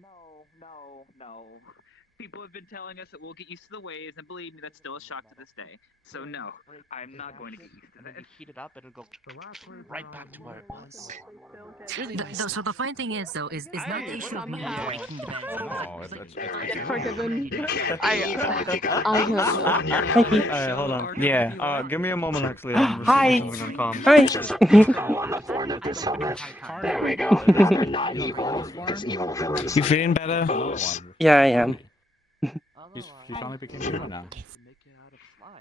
No. People have been telling us that we'll get used to the waves, and believe me, that's still a shock to this day. So no, I'm not going to get used to that. Heat it up, it'll go right back to where it was. It's really nice. So the funny thing is, though, is not the issue of me breaking the bed. Get forgiven. Hold on. Yeah. Give me a moment, actually. Hi. Hi. There we go. You feeling better? Yeah, I am. He finally became human now.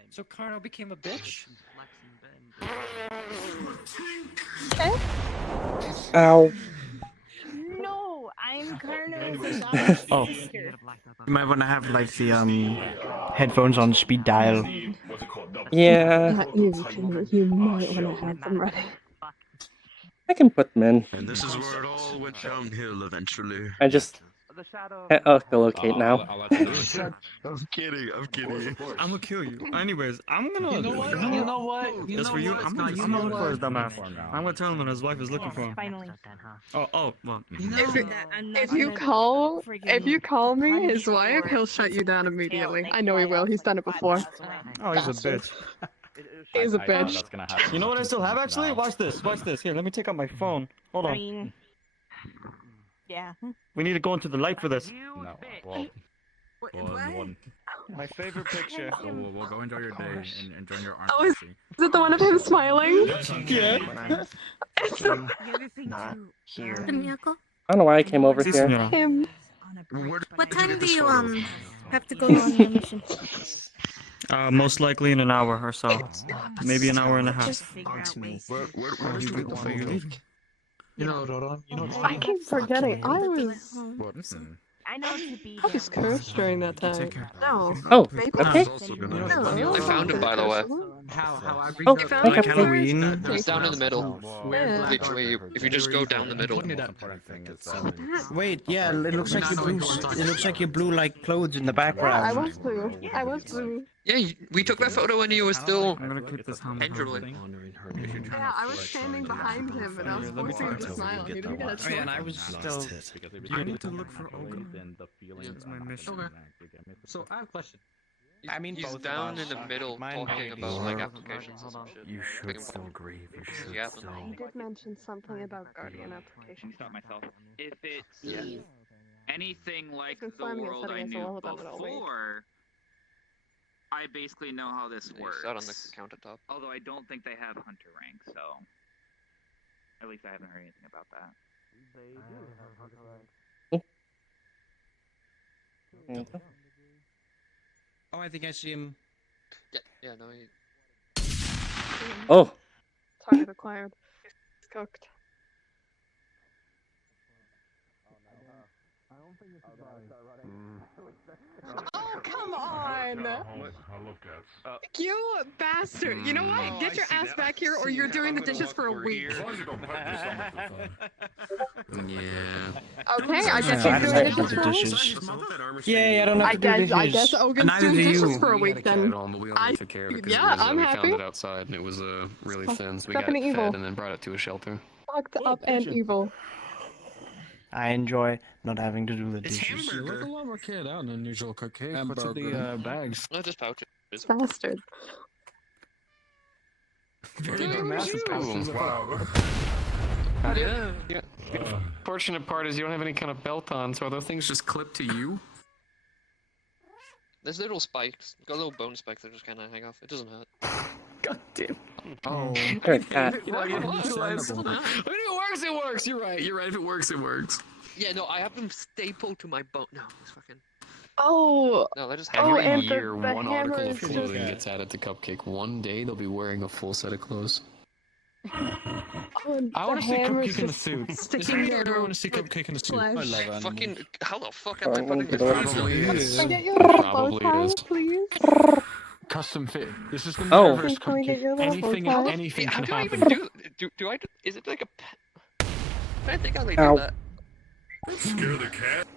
So Carno became a bitch? Ow. No, I'm Carno. Oh. You might want to have like the headphones on speed dial. Yeah. You might want to have them ready. I can put them in. And this is where it all went downhill eventually. I just can't echolocate now. I'm kidding. I'm gonna kill you. Anyways, I'm gonna. You know what? Just for you, I'm gonna look for his dumbass. I'm gonna tell him when his wife is looking for him. Finally. Oh, well. If you call me his wife, he'll shut you down immediately. I know he will. He's done it before. Oh, he's a bitch. He's a bitch. You know what I still have actually? Watch this. Here, let me take out my phone. Hold on. Yeah. We need to go into the light for this. No. Well, one. My favorite picture. So we'll go enjoy your day and enjoy your arm. Oh, is it the one of him smiling? Yeah. Here. I don't know why I came over here. Him. What time do you have to go on your mission? Most likely in an hour or so. Maybe an hour and a half. Where are you leaving? I keep forgetting. I was cursed during that time. No. Oh, Maybe. okay. No. I found him, by the way. Oh, Like Halloween. He's down in the middle. Yeah. If you just go down the middle. Wait, yeah, it looks like you blue. It looks like you blue like clothes in the Yeah, I background. was blue. I was blue. Yeah, we took that photo when you were still I'm gonna keep this helmet. pendulum. Yeah, I was standing behind him and I was forcing him to smile. He didn't get a Oh yeah, and I smile. was still. I need to look for Olga. That's my mission. Okay. So I have a question. I mean, He's both of down us. in the middle Mine talking maybe. about like applications and some shit. You should still grieve. You should Yeah. still. He did mention something about Guardian applications. Stop myself. If it's anything like Been the slamming his world head I against the knew wall about it all week. before, I basically know how this You works. sat on the countertop. Although I don't think they have hunter rank, so at least I haven't heard anything about that. Oh, I think I see him. Yeah, no, he... Oh, Target acquired. He's cooked. Oh, come on! You bastard! You know what? Get your ass back here or you're doing the dishes for a week. Yeah. Okay, I guess I you're don't doing have to dishes do for a week. dishes. Yeah, I don't have to do dishes. I guess Ogan's Neither doing do dishes you. for a week then. We took care of it 'cause Yeah, it was, I'm we happy. found it outside and it was really thin, so we got Fucking it evil. fed and then brought it to a shelter. Fucked up and evil. I enjoy not having to do the It's dishes. You look a lot more kitted out than usual cupcake. What's with the bags? No, just pouches. Bastard. Very massive pouches. Wow. Yeah. Fortunate part is you don't have any kind of belt on, so are those things just clipped to you? There's little spikes. Got little bone spikes that just kind of hang off. It doesn't hurt. God damn. Oh. you're a cat. If it works. You're right. If it works, it works. Yeah, no, I have them stapled to my bone. No, it's fucking. Oh, No, they're just Every and the- year, the one hammer article is of just- clothing gets added to Cupcake. One day, they'll be wearing a full set of clothes. oh, I want the to see hammer's Cupcake in a just suit. sticking there. I want to see Cupcake in a suit. I Flesh. love it. fucking. How the fuck Oh, am I I wanna putting get away this? from Probably is. Can I get your little bow Probably tie, is. please? Custom fit. This is the Oh. metaverse Can we get your Cupcake. little Anything, bow tie? anything How can do I happen. even do I? Is it like a? I think I may Ow. do that. Scare the cat.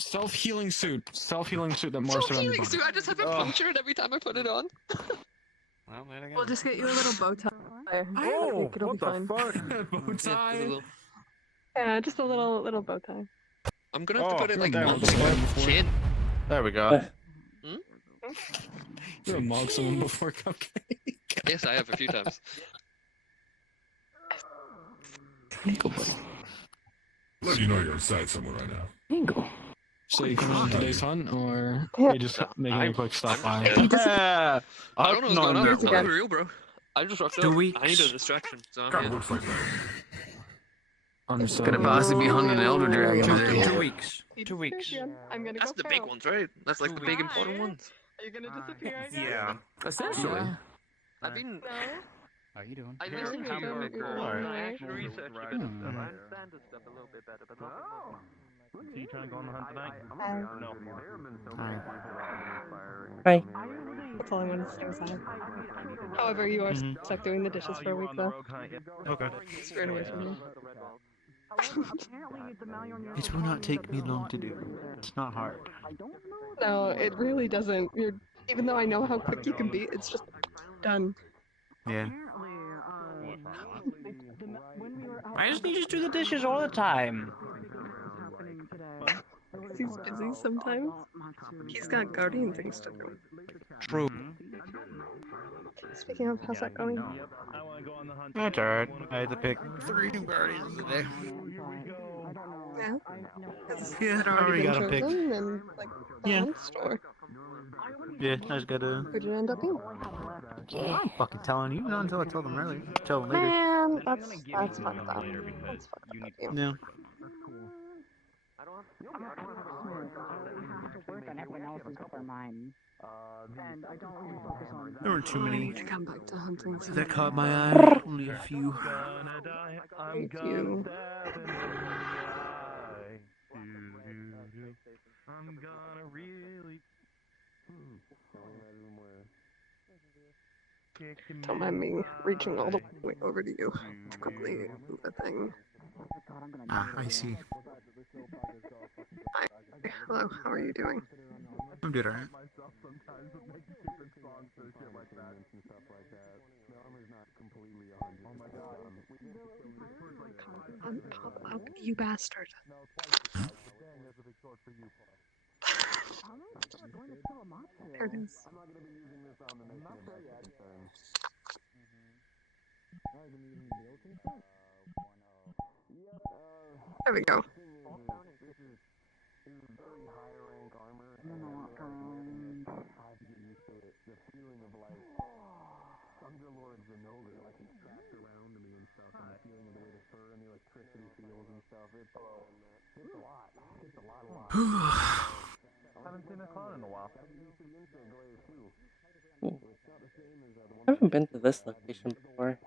Self-healing suit. Self-healing suit that morphs around your Self-healing body. suit. I just have a puncture every time I put it on. Well, there they go. We'll just get you a little bow tie. I Oh, think it'll be fine. Bow tie. Little- Yeah, just a little bow tie. I'm gonna have to put it like there months before. ago. Chin. There we go. You ever mog someone before Cupcake? Yes, I have a few times. Let you know you're inside somewhere right now. So you coming on today's hunt, or are you just making a quick stop by? I don't know what's going on. I'm real, bro. I just rocked 2 up. weeks. I need a distraction. So I'm Kinda here. looks like that. Gonna possibly be hunting an elder dragon today. 2 weeks. 2 weeks. I'm gonna That's go the big feral. ones, right? That's like the big important ones. Are you gonna disappear again? Yeah. Essentially. I've been. No? How are you doing? I listened to your Alright. research. I understand this stuff a little bit better, but not So you trying to go on the hunt tonight? No. Hi. That's all I wanted to say was that. However, you are stuck doing the dishes for a week, though. Okay. It's very away from you. It will not take me long to do. It's not hard. No, it really doesn't. Even though I know how quick you can be, it's just done. Yeah. I just need you to do the dishes all the time. He's busy sometimes. He's got guardian things to do. True. Speaking of, how's that going? That's alright. I had to pick 3 new guardians today. Yeah. Yeah, Had I already been got a pick. chosen and like balanced, or Yeah, I just gotta. who did it end up being? I'm fucking telling you, not until I told them earlier. Tell them later. Man, that's fucked up. That's fucked up of you. No. There weren't too I many need to come back to hunting. that caught my eye. Only a few. Thank you. Don't mind me reaching all the way over to you to quickly move a thing. Ah, I see. Hi. Hello, how are you doing? I'm doing alright. Pop up, you bastard. There it is. There we go. I haven't been to this location before.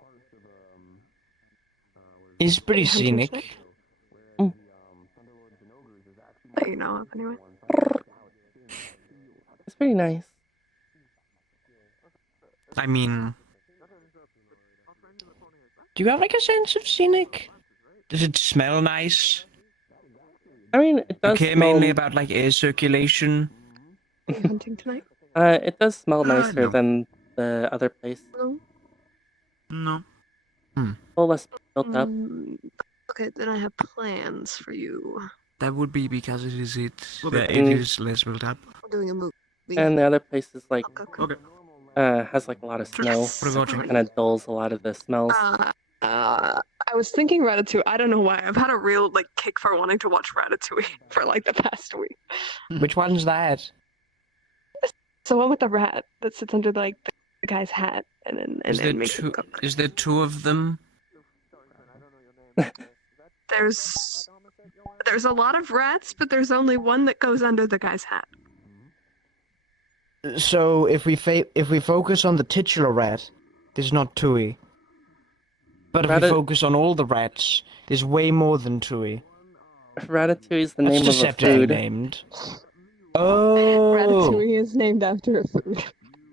It's pretty scenic. That you know of, anyway. It's pretty nice. I mean, do you have like a sense of scenic? Does it smell nice? I mean, it does Okay, smell... mainly about like air circulation. Are you hunting tonight? It does smell nicer no. than the other place. No. No. A little less built up. Okay, then I have plans for you. That would be because it is it. Okay. It is less built up. We're doing a movie. And the other place is like, Okay. has like a lot of snow. What are we watching? Kind of dulls a lot of the smells. I was thinking Ratatouille. I don't know why. I've had a real like kick for wanting to watch Ratatouille for like the past week. Which one's that? It's the one with the rat that sits under like the guy's hat and then makes it cook. Is there 2 of them? There's a lot of rats, but there's only one that goes under the guy's hat. So if we focus on the titular rat, there's not Tui. But if we focus on all the rats, there's way more than Tui. Ratatouille is the name of a deceptively food. named. Oh. Ratatouille is named after a food.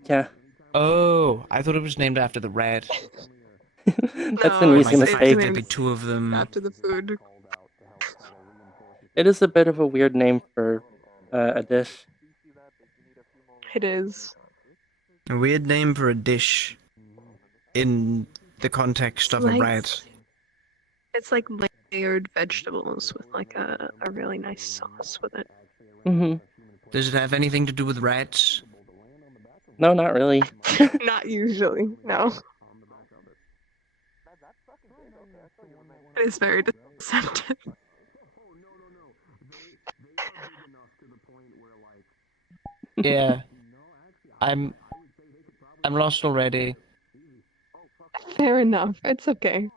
Yeah. Oh, I thought it was named after the rat. That's an easy mistake. There'd be 2 of them. After the food. It is a bit of a weird name for a dish. It is. A weird name for a dish in the context of a rat. It's like layered vegetables with like a really nice sauce with it. Mm-hmm. Does it have anything to do with rats? No, not really. Not usually, no. It is very deceptive. Yeah. I'm lost already. Fair enough. It's okay.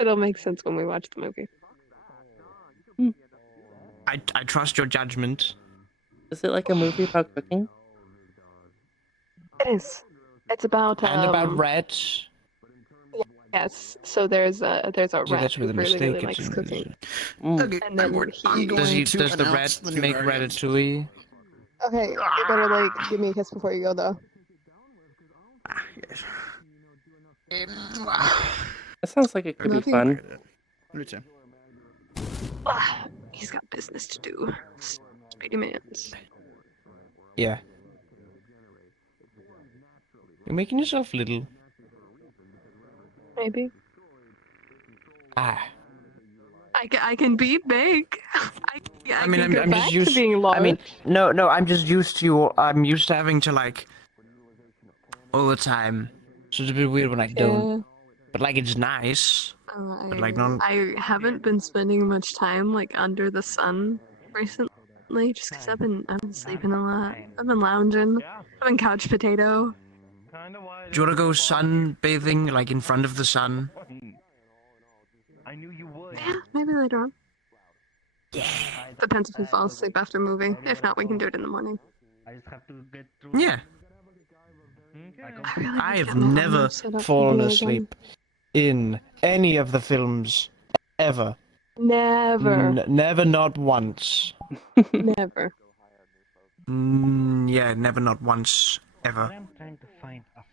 It'll make sense when we watch the movie. I trust your judgment. Is it like a movie about cooking? It is. It's about And about rats. Yes. So there's a See, rat that's who where the really, mistake really is. likes cooking. Okay, And then does the rat make ratatouille? Okay, you better like give me a kiss before you go though. That sounds like it could be fun. He's got business to do. Speedy man's. Yeah. You're making yourself little. Maybe. Ah. I can be big. I mean, can go I'm back just used. to being large. I mean, no. I'm just used to you. I'm used to having to like all the time. So it's a bit weird when I don't. But like, it's nice. But like, I haven't been spending much time like under the sun recently, just because I've been sleeping a lot. I've been lounging. I've been couch potato. Do you want to go sunbathing, like in front of the sun? Yeah, maybe later on. Yeah. Depends if we fall asleep after moving. If not, we can do it in the morning. Yeah. I have never set fallen up asleep in any of the films ever. Never. Never, not once. Never. Yeah, never, not once, ever.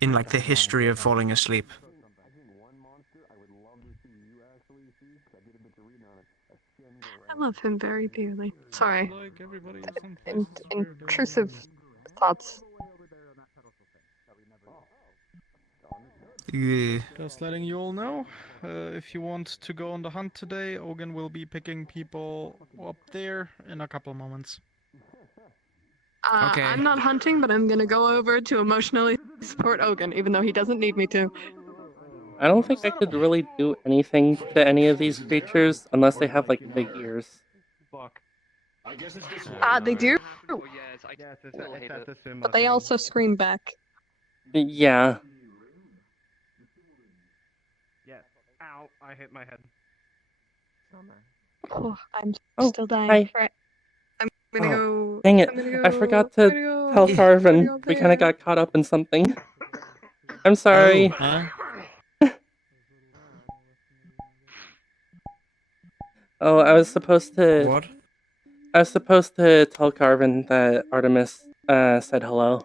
In like the history of falling asleep. I love him very dearly. Sorry. Intrusive thoughts. Yeah. Just letting you all know, if you want to go on the hunt today, Ogan will be picking people up there in a couple moments. Okay. I'm not hunting, but I'm gonna go over to emotionally support Ogan, even though he doesn't need me to. I don't think I could really do anything to any of these creatures unless they have like big ears. They do. But they also scream back. Yeah. Ow, I hit my head. Oh, I'm still dying. Hi. Right. I'm gonna go. Dang it. I'm gonna go, I forgot to tell I'm Carvin. gonna go We kind of there. got caught up in something. I'm sorry. Oh, I was supposed to... What? I was supposed to tell Carvin that Artemis said hello.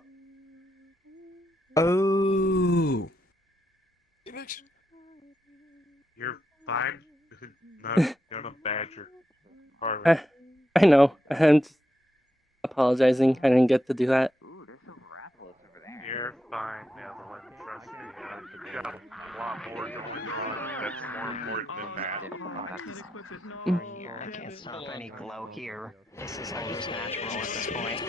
Oh. You're fine. Not a badger. I know. I'm just apologizing. I didn't get to do that. You're fine, Evelyn. Trust me. I've got a lot more going on. That's more important than that. Here, I can't stop any glow here. This is almost natural at this point.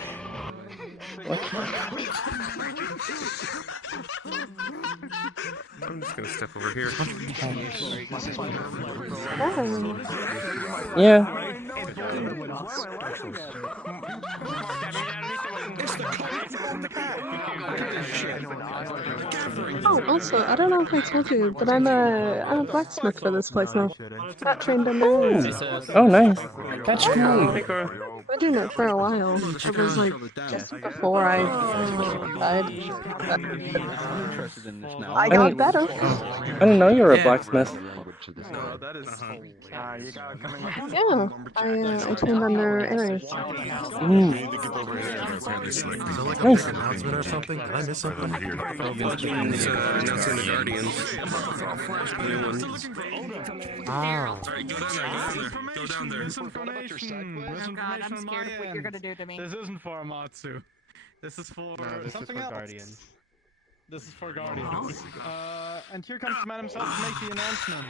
I'm just gonna step over here. Yeah. Oh, also, I don't know if I told you, but I'm a blacksmith for this place now. Got trained under Oh, nice. That's cool. I've been doing it for a while. It was like just before I died. I got better. I didn't know you were a blacksmith. Yeah, I trained under Ares. Nice. Announcement or something? Did I miss something? Announcing the Guardians. Ah. Go down there. Oh god, I'm scared of what you're gonna do to me. This isn't for Amatsu. This is for something else. Guardians. This is for Guardians. And here comes the man himself to make the announcement.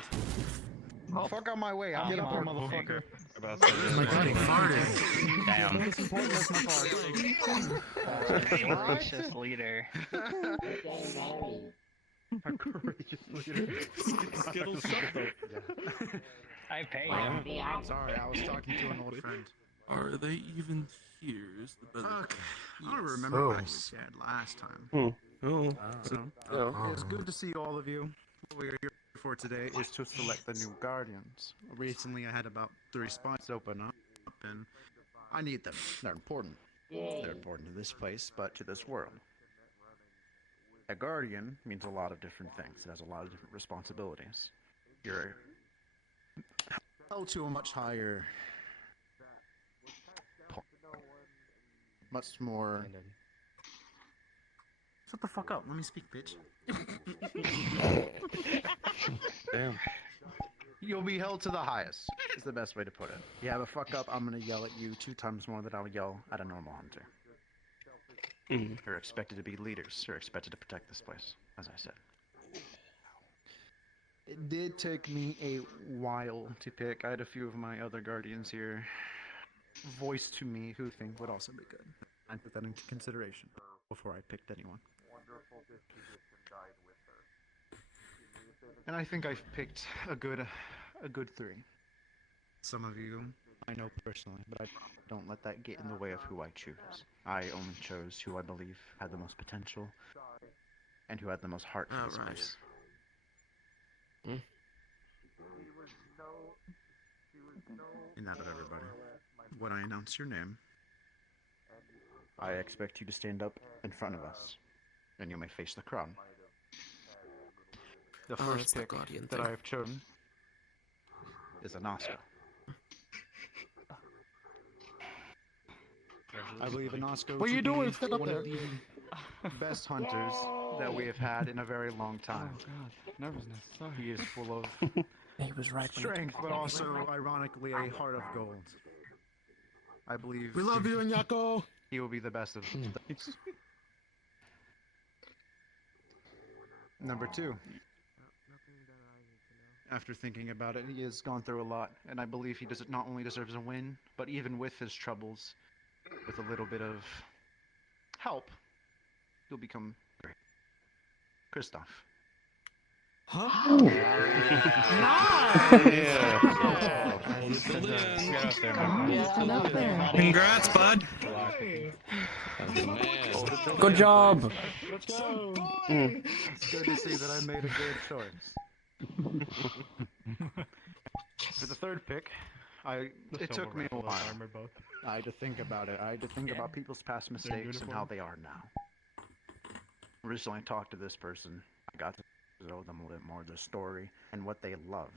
Fuck out my way, I'm get up here, motherfucker. Oh my god, he farted. Damn. As important as my fart. Gracious leader. A courageous leader. Skittles something. I pay Yeah. him. Sorry, I was talking to an old friend. Are they even here? Is the better. Okay, I don't remember what I said last time. Oh. So, it's good to see all of you. What we're here for today is to select the new guardians. Recently, I had about 3 spots open up, and I need them. They're important. They're important to this place, but to this world. A guardian means a lot of different things. It has a lot of different responsibilities. You're held to a much higher, much more. Shut the fuck up. Let me speak, bitch. Damn. You'll be held to the highest, is the best way to put it. You have a fuck up, I'm gonna yell at you 2 times more than I would yell at a normal hunter. You're expected to be leaders. You're expected to protect this place, as I said. It did take me a while to pick. I had a few of my other guardians here voice to me who think would also be good. I put that into consideration before I picked anyone. And I think I've picked a good 3. Some of you I know personally, but I don't let that get in the way of who I choose. I only chose who I believe had the most potential and who had the most heart for this place. And now that everybody, when I announce your name, I expect you to stand up in front of us, and you may face the crowd. The first pick that I have chosen is Anaska. I believe Anaska What are you to be doing? Sit up one there. of the best hunters that we have had in a very long time. Oh god, nervousness. Sorry. He is full of He was right. strength, but also, ironically, a heart of gold. I believe We love you, Nyako. he will be the best of the Number 2. After thinking about it, he has gone through a lot, and I believe he not only deserves a win, but even with his troubles, with a little bit of help, he'll become great. Christoph. Huh? Congrats, bud. Good job. It's good to see that I made a good choice. For the third pick, it took me a while. I had to think about it. I had to think about people's past mistakes and how they are now. Originally, I talked to this person. I got to know them a little bit more, their story, and what they love.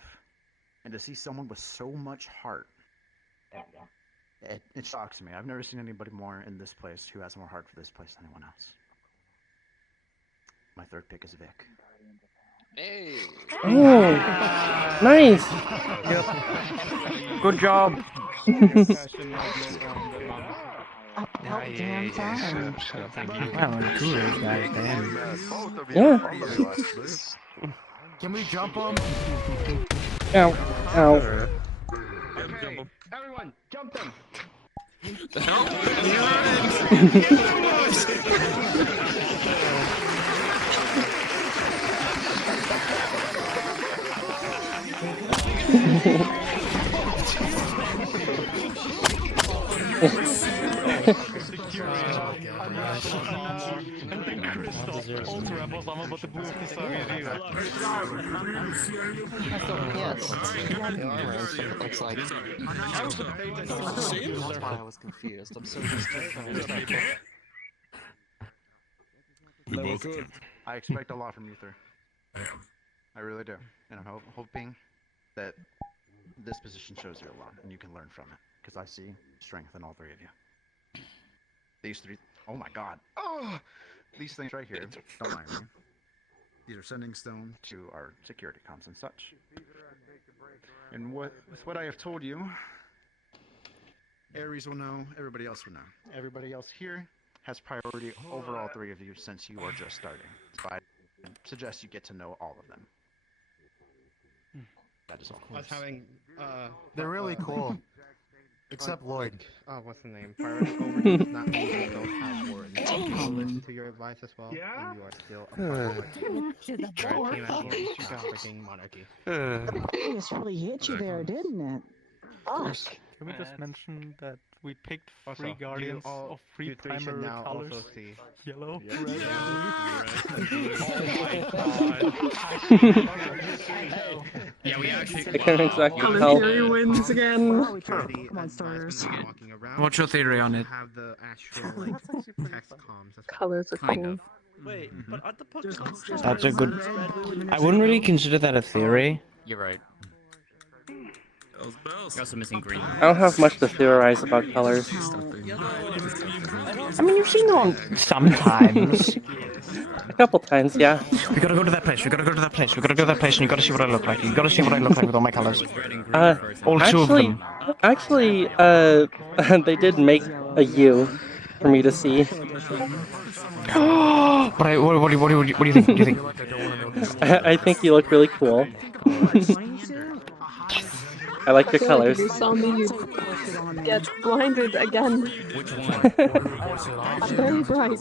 And to see someone with so much heart, it shocks me. I've never seen anybody more in this place who has more heart for this place than anyone else. My third pick is Vic. Hey. Oh, nice. Good job. Yeah. Can we jump him? Ow. Ow. Okay, everyone, jump them! Yes. Looks like. That's why I was confused. I'm so used to We both. I expect a lot from you three. I really do. And I'm hoping that this position shows you a lot and you can learn from it. Because I see strength in all 3 of you. These 3. Oh my god. Oh! These things right here. Don't mind me. These are sending stone to our security comms and such. And with what I have told you, Ares will know, everybody else will know. Everybody else here has priority over all 3 of you since you are just starting. So I suggest you get to know all of them. Us having They're really cool. Except Lloyd. Oh, what's the name? Priority overdose. Not means you don't have words. I'll listen to your advice as well. Yeah. And you are still a part of freaking monarchy. This really hit you there, didn't it? Fuck. Can we just mention that we picked Also, three you guardians all- of three you three should primary now colors? also see. Yellow, Yeah. red, Yeah, we actually. I can't exactly Color tell. theory wins again. Come on, stars. What's your theory on it? Have the actual like text comms. Colors are cool. Wait, but at the podcast, That's a good. I wouldn't really consider that a theory. You're right. You're also missing green. I don't have much to theorize about colors. I mean, you've seen them sometimes. A couple times, yeah. We gotta go to that place. We gotta go to that place. We gotta go to that place, and you gotta see what I look like. You gotta see what I look like with all my colors. All two of them. Actually, they did make a U for me to see. But what do you think? What do you think? I think you look really cool. I like your colors. You saw me, you get blinded again. Which one? Very bright.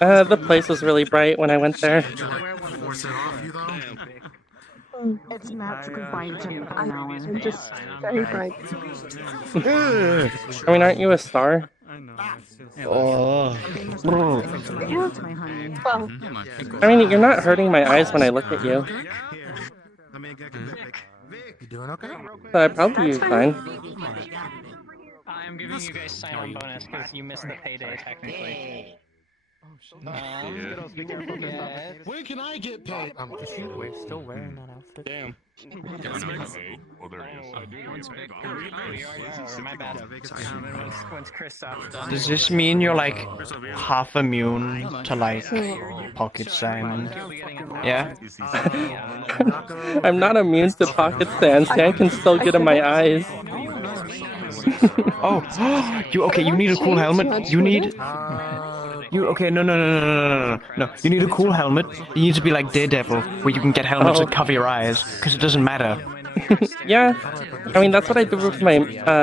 The place was really bright when I went there. It's magically bright in an hour. I'm just very bright. I mean, aren't you a star? Oh. Well, I mean, you're not hurting my eyes when I look at you. You doing okay? So I'd probably be fine. I'm giving you guys sign-on bonus because you missed the payday technically. When can I get paid? We're still wearing that outfit. Damn. Well, there he is. My bad. Once Kristoff's done. Does this mean you're like half immune to like pocket sand? Yeah. I'm not immune to pocket sand. Sand can still get in my eyes. Oh, you need a cool helmet. You need. Okay, no. You need a cool helmet. You need to be like Daredevil, where you can get helmets that cover your eyes, because it doesn't matter. Yeah, I mean that's what I do with my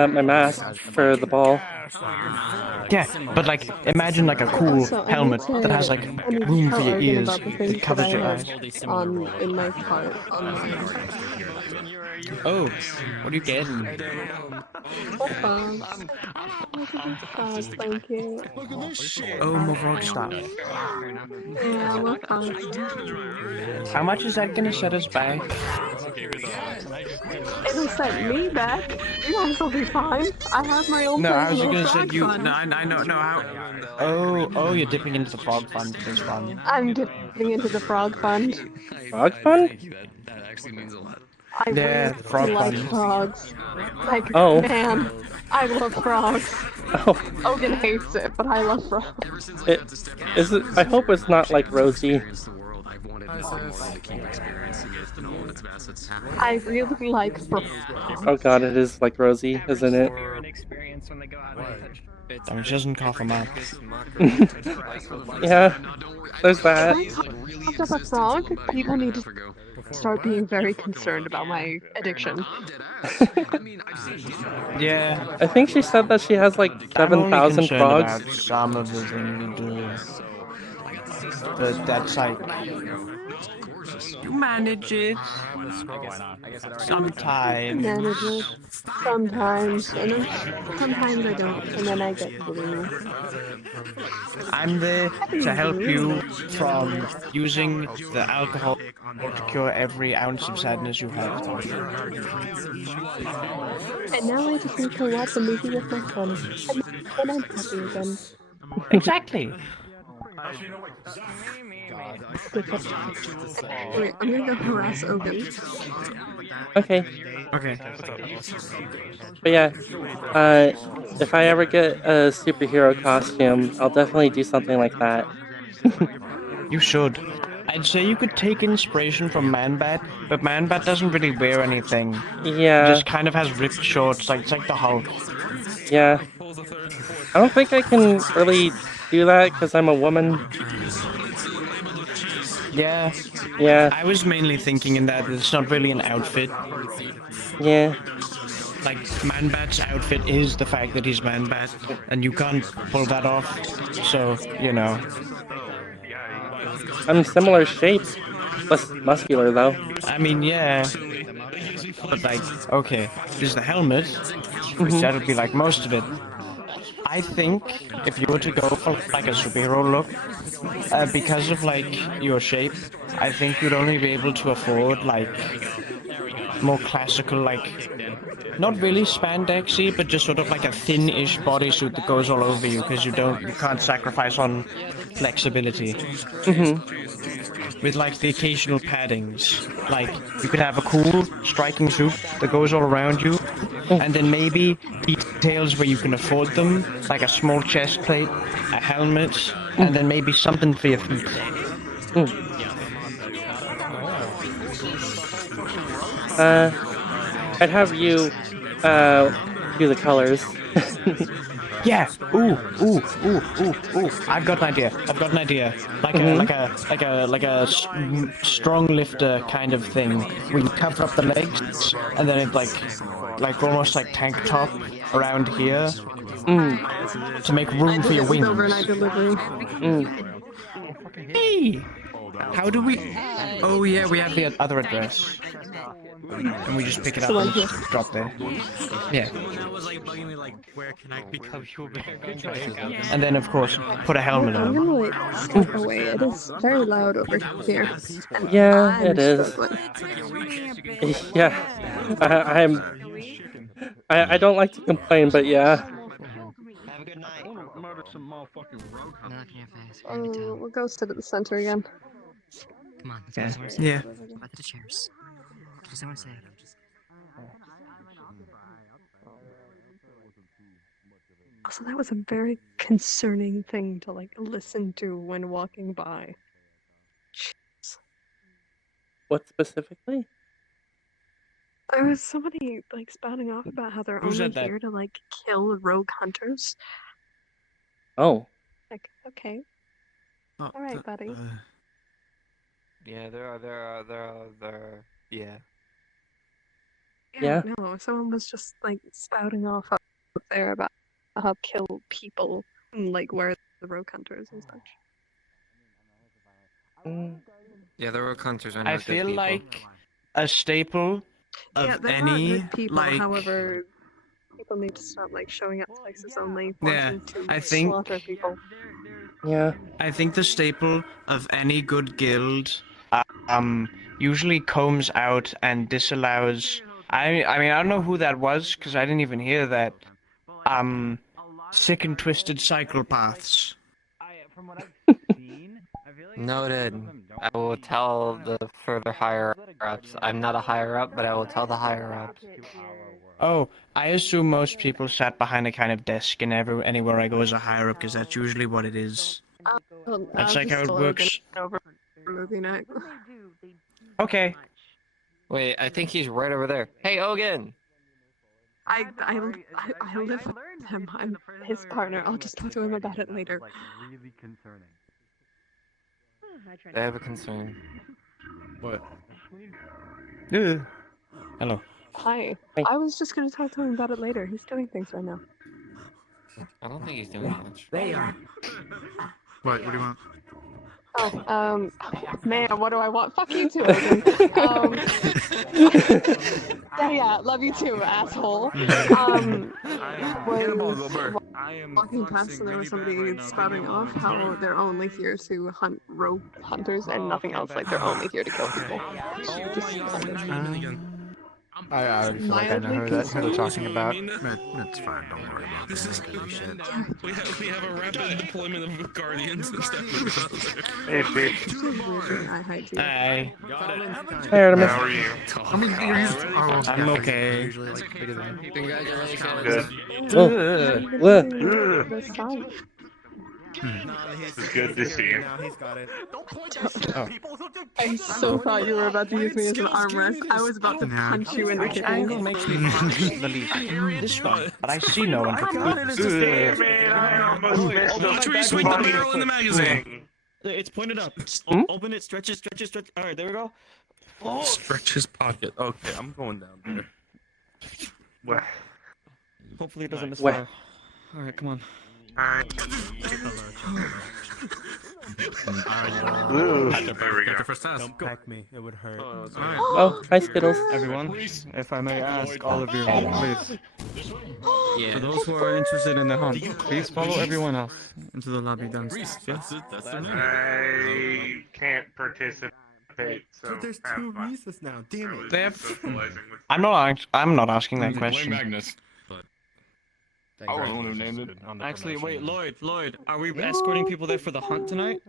my mask for the ball. Yeah, but like imagine like a cool helmet that has like room for your ears. It covers your eyes. In my part, on my Oh, what are you getting? Thank you. Oh, more frog stuff. Yeah, what How much is that gonna set us back? It'll set me back. You guys will be fine. I have my own. No, how's it personal gonna set frog you? fund. No, I know, how? Oh, you're dipping into the frog fund for this fun. I'm dipping into the frog fund. Frog fund? That actually means a lot. I Yeah, really frog like fund. frogs. Like, Oh. man, I love frogs. Oh, Ogan hates it, but I love frogs. is it? I hope it's not like Rosie. I really like frogs. Oh God, it is like Rosie, isn't it? I mean, she doesn't cough him up. Yeah, there's that. As a frog, people need to start being very concerned about my addiction. Yeah. I think she said that she has like I'm only 7,000 concerned frogs. about some of the things you do. But that's like... You manage it. Sometimes. Manage it. Sometimes. And then sometimes I don't. And then I get blue. I'm there to help you from using the alcohol to cure every ounce of sadness you have. And now I just need to watch a movie with my son. And then I'm happy again. Exactly. Wait, I'm gonna go harass Ogan. Okay. Okay. But yeah, if I ever get a superhero costume, I'll definitely do something like that. You should. I'd say you could take inspiration from Man-Bat, but Man-Bat doesn't really wear anything. Yeah. He just kind of has ripped shorts, like it's like the Hulk. Yeah. I don't think I can really do that because I'm a woman. Yeah. Yeah. I was mainly thinking in that it's not really an outfit. Yeah. Like, Man-Bat's outfit is the fact that he's Man-Bat, and you can't pull that off, so, you know. I'm similar shape. Less muscular, though. I mean, yeah. But, like, okay, there's the helmet, which that'll be, like, most of it. I think if you were to go for, like, a superhero look, because of, like, your shape, I think you'd only be able to afford, like, more classical, like, not really spandexy, but just sort of like a thin-ish bodysuit that goes all over you, because you can't sacrifice on flexibility. With like the occasional paddings. Like, you could have a cool, striking suit that goes all around you, and then maybe details where you can afford them, like a small chest plate, a helmet, and then maybe something for your feet. I'd have you, do the colors. Yeah. Ooh. I've got an idea. Like a strong lifter kind of thing. We cover up the legs, and then it like almost like tank top around here. To make room for your wings. Overnight delivery. Hey. How do we? Oh yeah, we have the other address. And we just pick it up and just drop there. Yeah. Where can I become your And then, of course, put a helmet I'm on. gonna like step away. It is very loud over here. And Yeah, I'm it is. struggling. Yeah. I don't like to complain, but yeah. We'll go sit at the center again. Come on, Yeah. let's go. Yeah. Back to the chairs. What does someone say? Also, that was a very concerning thing to like listen to when walking by. What specifically? There was somebody like spouting off about how they're Who only said that? here to like kill rogue hunters. Oh. Like, okay. All right, buddy. Yeah, there are. Yeah. Yeah. No, someone was just like spouting off up there about how kill people and like where the rogue hunters and such. Yeah, the rogue hunters are not I good feel people. like a staple of Yeah, they're any not good people. like. However, people need to stop like showing up places only Yeah, wanting to I think- slaughter people. Yeah. I think the staple of any good guild, usually combs out and disallows. I mean, I don't know who that was because I didn't even hear that. Sick and twisted psychopaths. Noted. I will tell the further higher ups. I'm not a higher up, but I will tell the higher ups. Oh, I assume most people sat behind a kind of desk and anywhere I go as a higher up because that's usually what it is. That's like how it works. Over movie night. Okay. Wait, I think he's right over there. Hey, Ogan! I live with him. I'm his partner. I'll just talk to him about it later. really concerning. I have a concern. What? Hello. Hi. I was just gonna talk to him about it later. He's doing things right now. I don't think he's doing much. They are. What do you want? Oh, man, what do I want? Fuck you too, Logan. Yeah, love you too, asshole. Walking past and there was somebody spouting off how they're only here to hunt rogue hunters and nothing else, like they're only here to kill people. I feel like I know who they're talking about. It's fine, don't worry about This is it. Shit. we have a rapid deployment of guardians and stuff. Hi. Hey, Artemis. How are you? I mean, you're used to I'm okay. usually like bigger than Congratulations. Good. It's good to see you. I so thought you were about to use me as an armrest. I was about to punch you in the Which angle kidney. makes me believe I can read this one, but I see no one. Damn it, I almost missed the barrel in the magazine. It's pointed up. Open it, stretch it, stretch it, stretch. All right, there we go. Oh. Stretch his pocket. Okay, I'm going down there. Well, hopefully it doesn't Nice. misfire. All right, come on. There we go. Don't peck me, it would hurt. Oh, hi Skittles. Everyone, if I may ask all of you, please. For those who are interested in the hunt, please follow everyone else into the lobby downstairs. Yes? I can't participate. So But there's have two fun. Reese's now. Damn it. They have- Socializing with I'm not asking that question. Magnus. I was the one who named it. Actually, wait, Lloyd, are we escorting people there for the hunt tonight?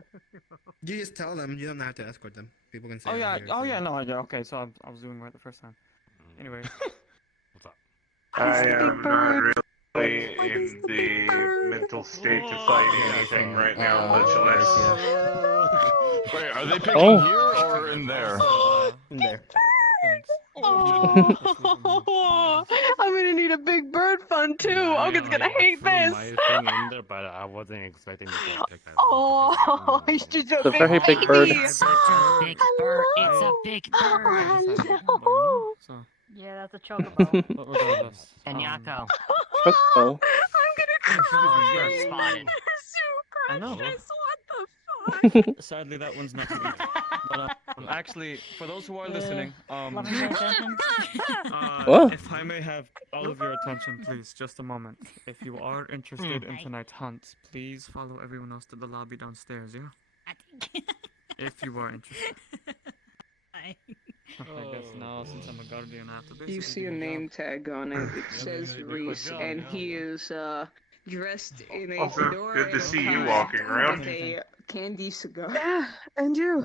You just tell them. You don't have to escort them. People can say. Oh yeah, here, oh so- yeah, no, yeah, okay, so I was doing right the first time. Anyway. I am not really in the mental state to fight anything right now, much less. Wait, are they picking Oh. here or in there? In there. Oh, I'm gonna need a big bird fun too. Ogan's gonna hate this. But I wasn't expecting to get picked up. Oh, he's just a It's a big very big bird. baby. It's a big bird. It's a big bird. Oh, So, Yeah, that's a chocobo. but regardless. And Yako. Choco. I'm gonna cry. You're spotted. They're so I know. precious. What the fuck? Sadly, that one's not me. But actually, for those who are listening, Want to pay attention? What? if I may have all of your attention, please, just a moment. If you are interested in tonight's hunt, please follow everyone else to the lobby downstairs, yeah? I think. If you are interested. I I guess now, since I'm a guardian, I have to basically You see do a my name job. tag on it. It says Reese, and he is dressed in a Oh, fedora good to and see you tie walking around. with a candy cigar. Yeah, and you.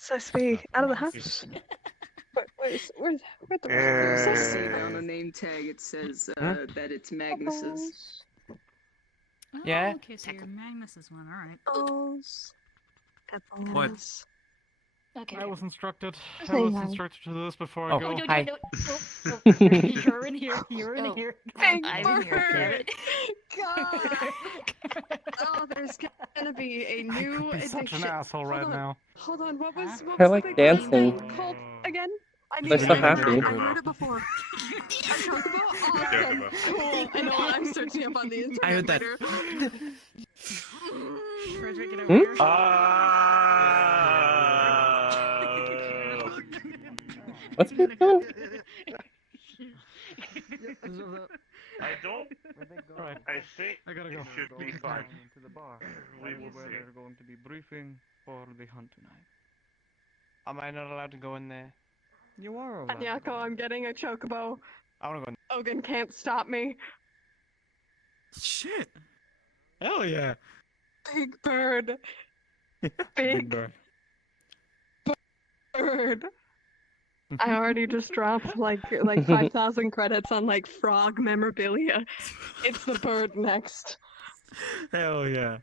Supposed to be out of the house. Where'd the There's a Eh. C on the name tag. It says that it's Magnus's. Oh, Yeah? okay, so you're Magnus's one. All right. Pickles. What? Pickles. Okay. I was instructed. Just I was saying hi. instructed to do this before Oh, I go. no, hi. no, no, no. You're in here. You're in Oh. here. Big I'm in here, damn bird. it. God. Oh, there's gonna be a new Be such addiction. an asshole right Hold on. now. Hold on. What was I the like big dancing. bird called again? I They're need so to happy. I heard it before. A chocobo? Awesome. Cool. I know what I'm searching up on the internet I heard that. later. Frederick, get Hmm? over here. What's he doing? I don't. Alright, I think I gotta go. it should be fine. To the bar. We will Where see. they're going to be briefing for the hunt tonight. Am I not allowed to go in there? You are allowed. Anyako, I'm getting a chocobo. I wanna go in. Ogan can't stop me. Shit. Hell yeah. Big bird. Big Big bird. bird. I already just dropped like 5,000 credits on like frog memorabilia. It's the bird next. Hell yeah.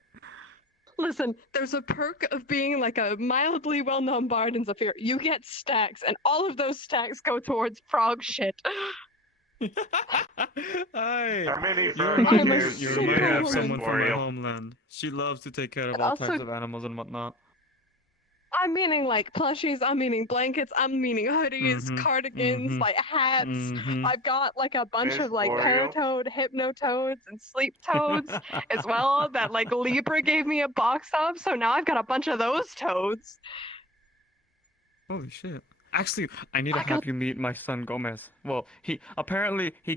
Listen, there's a perk of being like a mildly well-known bard in Zephyr. You get stacks, and all of those stacks go towards frog shit. Hey, How many you frogs remind I'm me, a you super remind me of horse. someone from my Memorial. homeland. She loves to take care of And all also- types of animals and whatnot. I'm meaning like plushies, I'm meaning blankets, I'm meaning hoodies, Mhm, cardigans, mhm, like hats. mhm. I've got like a bunch Miss of like L'Oreal? paratoad, hypnotoads, and sleep toads as well that like Libra gave me a box of, so now I've got a bunch of those toads. Holy shit. Actually, I need to I have got- you meet my son Gomez. Well, he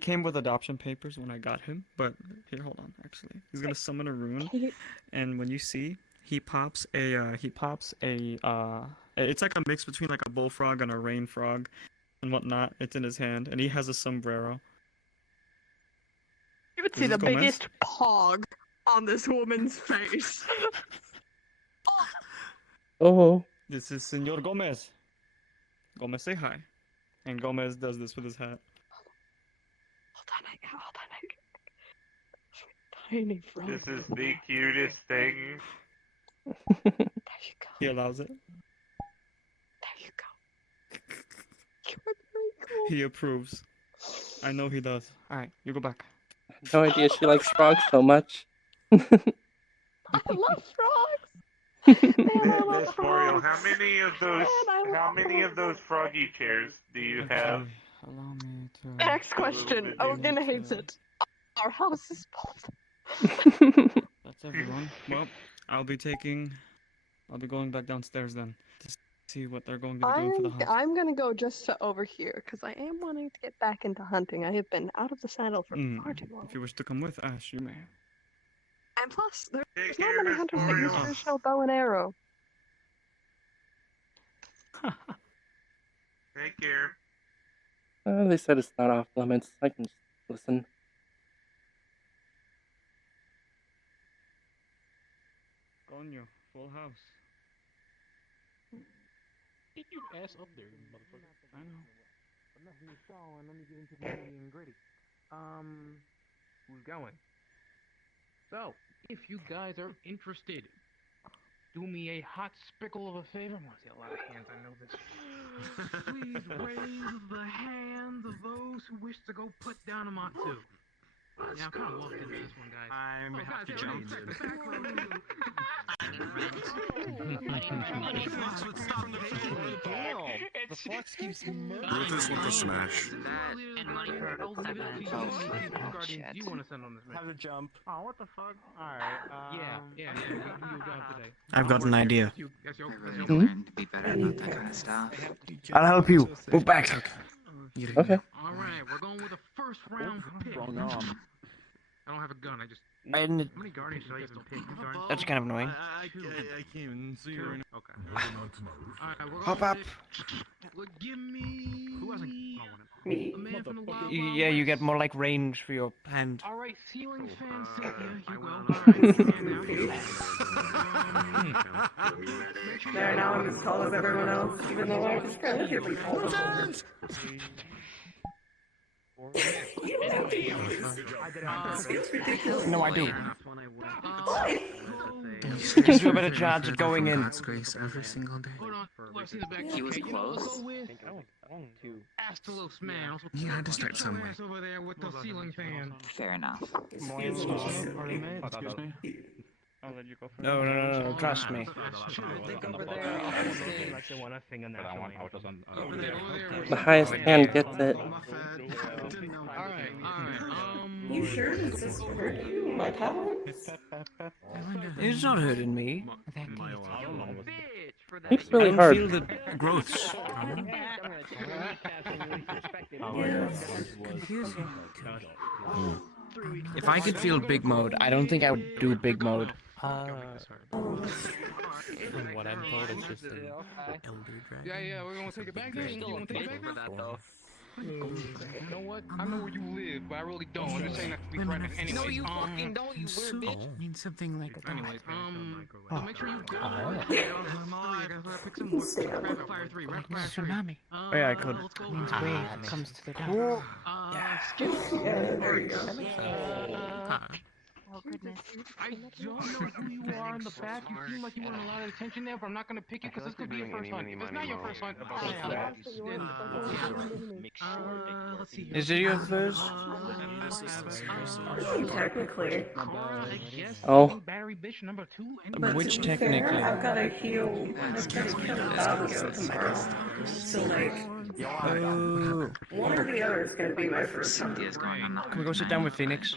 came with adoption papers when I got him, but here, hold on. Actually, he's gonna summon a rune, and when you see, he pops a it's like a mix between like a bullfrog and a rain frog, and whatnot. It's in his hand, and he has a sombrero. You would Is see the this Gomez? biggest pog on this woman's face. Oh. This is Senor Gomez. Gomez, say hi. And Gomez does this with his hat. Hold on, tiny frog. This is the cutest thing. There you go. He allows it. There you go. You're very cool. He approves. I know he does. Alright, you go back. No idea she likes frogs so much. I love frogs. Miss Moriel, how many of those froggy chairs do you have? Allow me to. Next question. Ogun hates it. Our house is full of That's everyone. Well, I'll be going back downstairs then to see what they're going to be doing for the hunt. I'm gonna go just to over here because I am wanting to get back into hunting. I have been out of the saddle for far too long. If you wish to come with Ash, you may. And plus, there's not many hunters that use traditional bow and arrow. Take care. They said it's not off limits. I can just listen. Gonyo, full house. Get your ass up there, motherfucker. I know. But nothing you saw, and let me get into the nitty and gritty. Who's going? So, if you guys are interested, do me a hot spickle of a favor. I want to see a lot of hands, I know this. Please raise the hands of those who wish to go put down a Matsu. Yeah, I'm kind of lost into this one, guys. I'm have to jump. The fox keeps Rufus with the smash. Do you want to send on this mission? Have to jump. Oh, what the fuck? Alright, yeah, you got today. I've got an idea. Learn to be better about that kind of stuff. I'll help you. Move back. Okay. Alright, we're going with a first round pick. I don't have a gun, I just... I didn't... How many guardians should I even pick? That's kind of annoying. I can't even see you right now. Okay. Alright, we're Hop up. Give me... Who hasn't... Me. A man from the wild Yeah, you get more like range for your hand. Alright, ceiling fan Cynthia, you go. There, now I'm as tall as everyone else, even though I'm relatively tall. No, I do. Gives you a better chance of going in. Grace every single day. He was close. Astalos man. Also, You had to start somewhere. over there with the ceiling fan. Fair enough. Excuse me. I'll let you go first. No, trust me. The highest hand gets it. You sure this is hurt you? My power? It's not hurting me. It's really I hard. feel the growths. Confusing. If I could feel big mode, I don't think I would do big mode. From what I'm told, it's just an elder dragon. Yeah, we're gonna take it back there. You wanna take it back for that though. You know what? I know where you live, but I really don't. I'm just saying that to be threatening anyway. No, you fucking don't, you weird bitch. I mean something like that. Anyways, so make sure you go. I gotta pick some more. Rapid fire 3, rapid fire 3. Oh yeah, I could. Means wave comes to the door. There you go. Oh goodness. I don't know who you are in the back. You seem like you want a lot of attention there, but I'm not gonna pick you because this could be your first hunt. If it's not your first hunt, let's see. Is it your first? Technically. Oh. Battery bitch number 2. Which technically? I've got to heal. I've got to kill Fabio tomorrow. So like, one or the other is going to be my first hunt. Can we go sit down with Phoenix?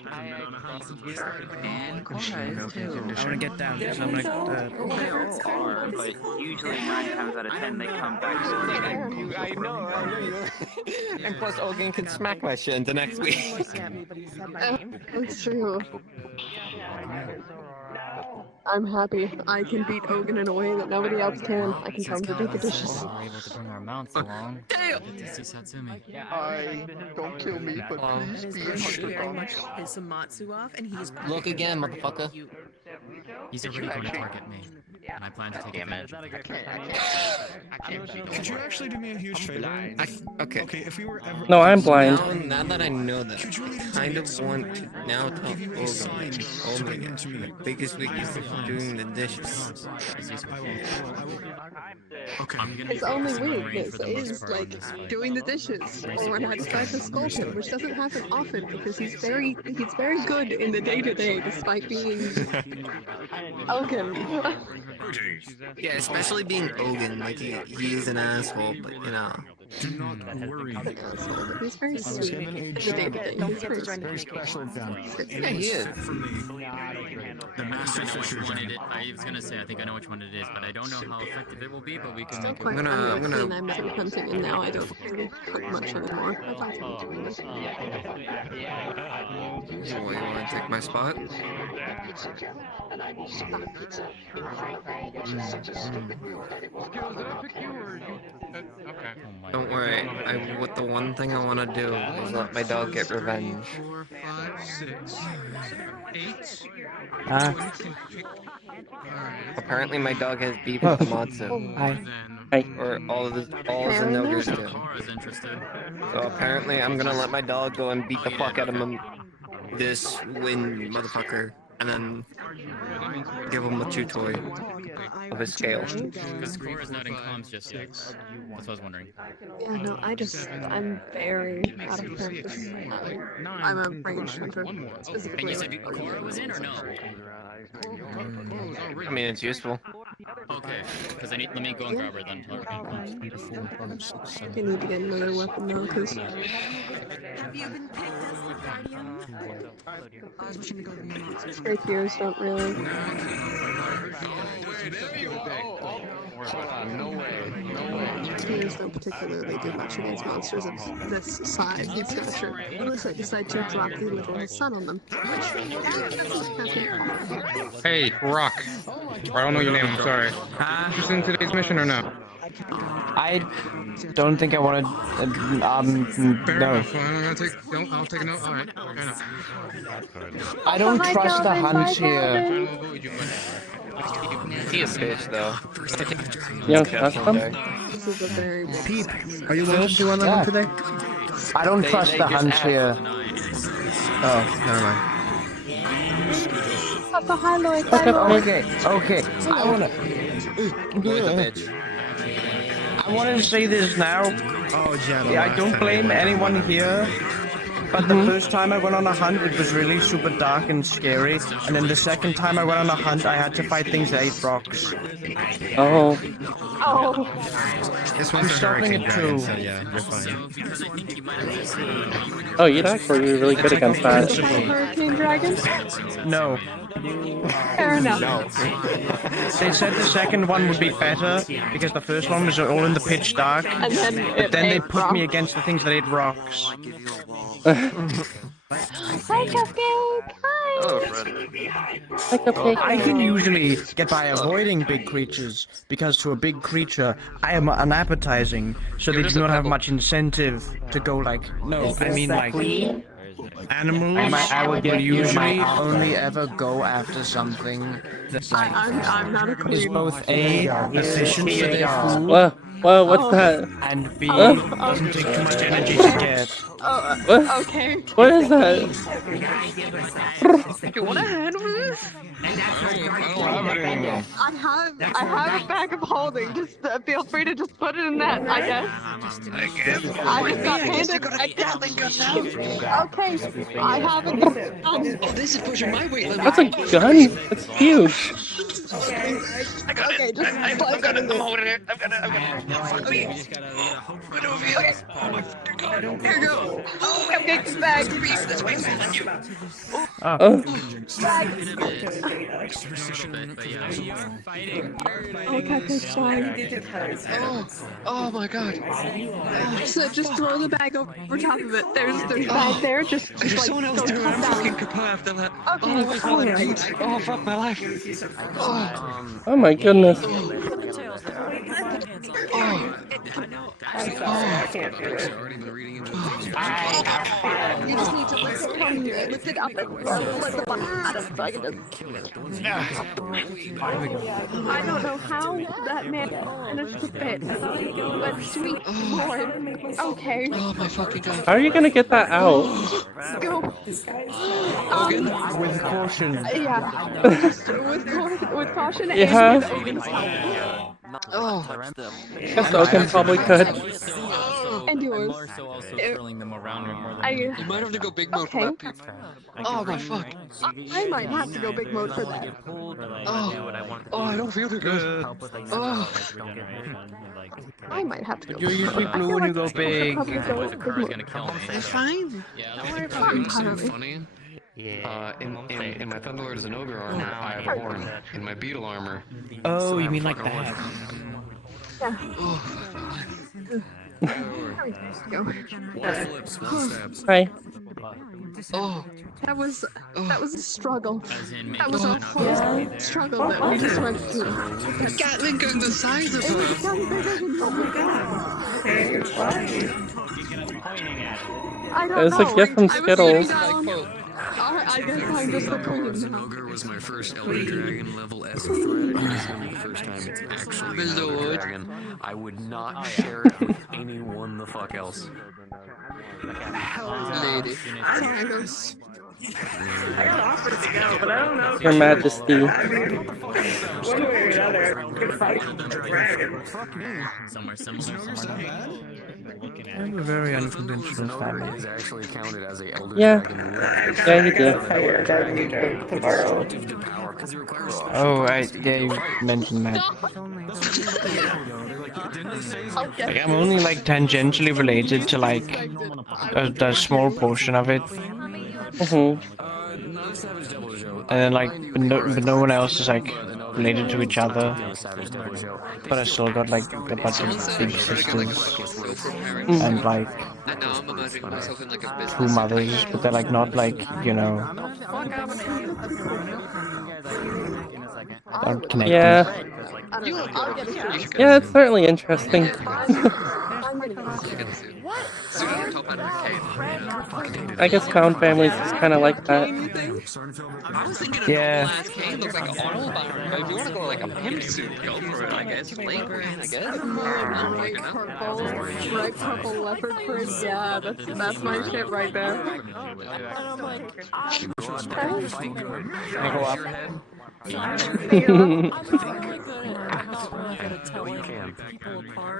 And I want to get down because I'm gonna. but usually 9 times out of 10 they come back so I know and plus Ogan can smack my shit into next week. That's true. I'm happy. I can beat Ogun in a way that nobody else can. I can tell him to do the dishes. We're able to bring our mounts along. Damn! Don't kill me, but please be a very much piss a Matsu off, and he's Look again, motherfucker. He's already going to target me, and I plan to take advantage of it. Could you actually do me a huge favor? Okay. Okay, if we were ever... No, I'm blind. Now that I know that, I kind of want to now tell Ogan, oh my god, my biggest weakness is doing the dishes. His only weakness is like doing the dishes, or when I decide to scold him, which doesn't happen often because he's very good in the day-to-day, despite being Ogun. Yeah, especially being Ogun, like he is an asshole, but you know. Do not worry. He's very sweet. In the day-to-day, he's very sweet. Very special gem. Yeah, he is. The Master Fisher wanted it. I was gonna say I think I know which one it is, but I don't know how effective it will be. But we can make it. I'm gonna. I'm hunting, and now I don't really cook much anymore. I thought I was doing this. You wanna take my spot? Don't worry. What the one thing I want to do is let my dog get revenge. 4, 5, 6, 8. Apparently, my dog has beef with the Matsu. Hi. Or all the Nogers do. So apparently, I'm gonna let my dog go and beat the fuck out of him. This win, motherfucker, and then give him a chew toy of his scale. Because Cora's not in comms just yet. That's what I was wondering. Yeah, no, I'm very out of practice. I'm a ranged hunter. And you said Cora was in or no? I mean, it's useful. Okay, because let me go and grab her then. I need to get another weapon now, because... Straight gears don't really... Gears don't particularly do much against monsters of this size, stature, unless I decide to drop the little sun on them. Hey, Rock. I don't know your name, I'm sorry. Interested in today's mission or no? I don't think I want to. Fair No. enough. I'll take a note. Alright, fair enough. I don't trust the hunt here. He is bitch, though. Yeah, that's them. This is a very... Peep, are you welcome to one of them today? I don't trust the hunt here. Oh, never mind. Papa, hi, Lloyd. Okay. I wanna. I want to say this now. Oh, Jado. Yeah, I don't blame anyone here. But the first time I went on a hunt, it was really super dark and scary. And then the second time I went on a hunt, I had to fight things that ate rocks. Oh. This I'm one's a stopping hurricane it dragon, too. so yeah, you're fine. Oh, you'd actually be really good against that. Hurricane dragons? No. Fair enough. No. They said the second one would be better because the first one was all in the pitch dark. And then But then they put me against the things that ate rocks. Hi, Cupcake! Hi! I can usually get by avoiding big creatures because to a big creature I am unappetizing, so they do not have much incentive to go like. No, I mean like animals. I would usually only ever go after something that like I'm not a queen. is both A, efficient for their food. Whoa, what's that? And B, doesn't take too much energy to get. What? Okay. What is that? Do you want to handle this? I have a bag of holding. Just feel free to just put it in that, I guess. I just got handed a Gatling gun now. Okay, I have a gun. Oh, this is pushing my weight limit. That's a gun? That's huge. I got it. Just I'm holding it. I'm gonna. Fuck me. What over here? Okay. Oh my fucking god. Here you go. Oh, I'm getting this bag. This way, man. You. Oh. Oh my god. So just throw the bag over top of it. There's a bag there. Just like someone else doing I'm fucking kaput after that. Okay, Oh my god. Oh fuck my life. Oh my goodness. You just need to lift it up and let the bottom so I can just... I don't know how that man managed to fit, but sweet lord. Okay. Oh my fucking god. How are you gonna get that out? Go. With caution. Yeah. Just with caution Yeah. and with Ogun's help. Guess Ogun probably could. And and yours. more so also If- twirling them around me more than I- anything. You might have to go big mode for Okay. that, people. Oh my fuck. I might have to go big mode for that. Oh, I don't feel too good. Oh. I might have to go. You're usually I blue feel when you like go I should big. probably go Otherwise the big car is mode. gonna kill me. It's fine. Yeah, Don't worry that's about it. Something funny. In my Thunderlord as an ogre armor, I have a horn. In my beetle armor, Oh, I you have mean a like fucking that? Yeah. One flips, one stabs. Hi. Oh. That was a struggle. As in That was a whole struggle that we just went through. The Gatling gun the size of It was her. done bigger than I don't It's know. a gift from I was Skittles. sitting down. I guess I'm just the Thunderlord as queen an now. ogre was my first Elder Dragon level S threat. It is gonna be the first time it's actually an Elder Dragon. I would not share it with anyone the fuck else. Lady. I got offered to go, but I don't know. Your Majesty. One way or another, good fight with the dragon. Somewhere similar. I have a very unconventional family. Is actually counted as a Elder Yeah. Dragon. Yeah, you do. Fire guard leader tomorrow. Oh, yeah, you mentioned that. Like, I'm only like tangentially related to like a small portion of it, and then like, but no one else is like related to each other. But I still got like a bunch of big sisters and like And now I'm imagining myself in like a business. two mothers, but they're like not like, you know, aren't connected. Yeah. Yeah, it's certainly interesting. I guess Found Families is kind of like that. I was thinking Yeah. last game looks like an auto bar. If you want to go like a pimp suit, go for it, I guess. Flame green, I guess. Bright purple leopard print. Yeah, that's my shit right there. I go up.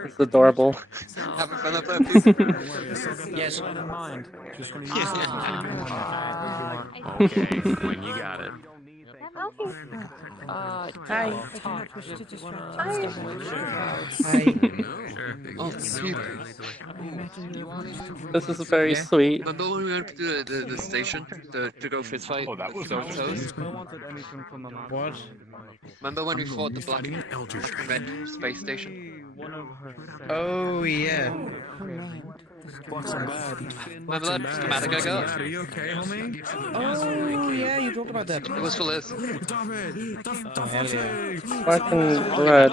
It's adorable. Having fun up there, Yes, I don't mind. Okay, when you got it. Hi. Oh, sweet. This is very sweet. Remember when we went to the station to go fist fight? Oh, that was toast. What? Remember when we fought the Black Red space station? Oh yeah. Remember that schematic I got? Are you okay, homie? Oh yeah, you talked about that. It was for Liz. Oh hell yeah. Fucking red.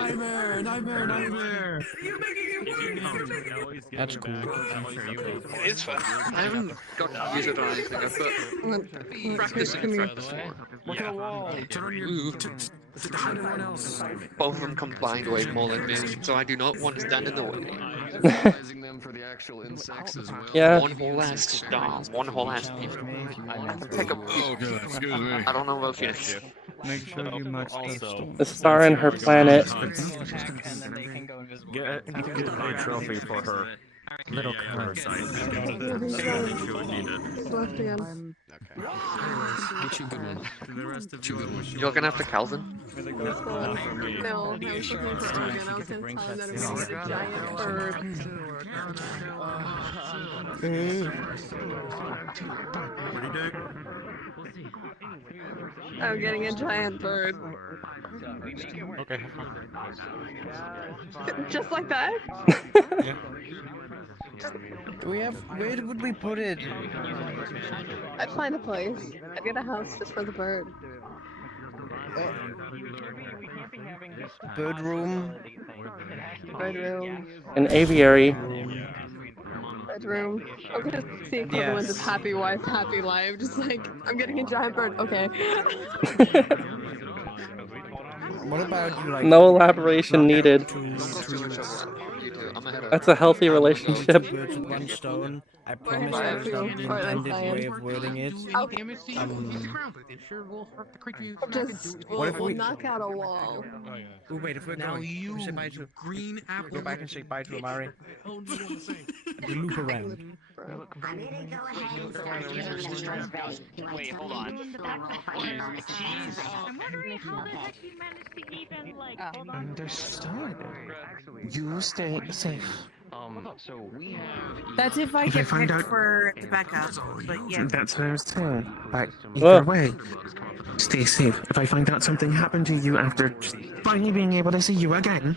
That's cool. It's fun. I haven't got to use it on anything. I've got practicing a threat before. Ooh. Both of them combined weigh more than me, so I do not want to stand in the way. Them for the actual insects as well. Yeah. One whole ass star, one whole ass people. Take a Excuse me. I don't know about Phoenix. Make sure you match the stone. The star and her planet. Get a trophy for her. Little cards. Left again. Get you a good one. You're gonna have to Calvin. No, I was looking for Oregon. I was gonna tell him that it was a giant bird. I'm getting a giant bird. Okay. Just like that? Yeah. Do we have? Where would we put it? I'd find a place. I'd get a house just for the bird. Bird room. Bird room. An aviary. Bedroom. I'm gonna see equivalent of happy wife, happy life. Just like, I'm getting a giant bird. Okay. What about you like? No elaboration needed. That's a healthy relationship. One stone. I promise that's not the intended way of wording it. We'll knock out a wall. Oh wait, if we're going, we say bye to green apple. Go back and say bye to Amari. to loop around. Wait, hold on. Cheese. I'm wondering how the heck you managed to even like hold on. Understood. You stay safe. So we have. That's if I If I get find picked out- for the backup. But yeah. That's what I was saying. But Whoa. either way, stay safe. If I find out something happened to you after just finally being able to see you again,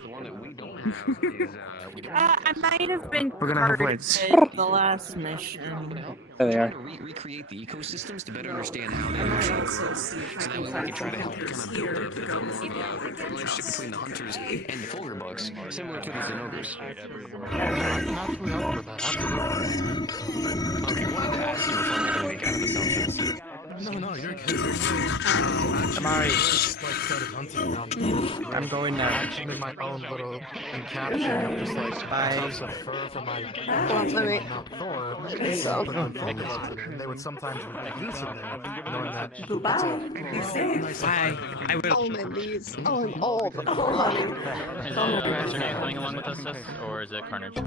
I might have been we're gonna have carded wigs. at the last mission. There they are. Recreate the ecosystems to better understand how they actually grow. So that way we can try to help kind of build a bit more of a relationship between the hunters and the Fulgur bucks, similar to the Zenogres. Okay, wanted to ask you before making a week out of assumptions. No, you're good. I'm going now. I'm in my own little caption. I'm just like, tufts of fur for my not Thor. So. Put them Fulgur bugs in it, and they would sometimes leave geese in there, knowing that it's a Bye. I will. Oh, my knees. Oh, honey. Is your name coming along with us, sis? Or is it Carnage?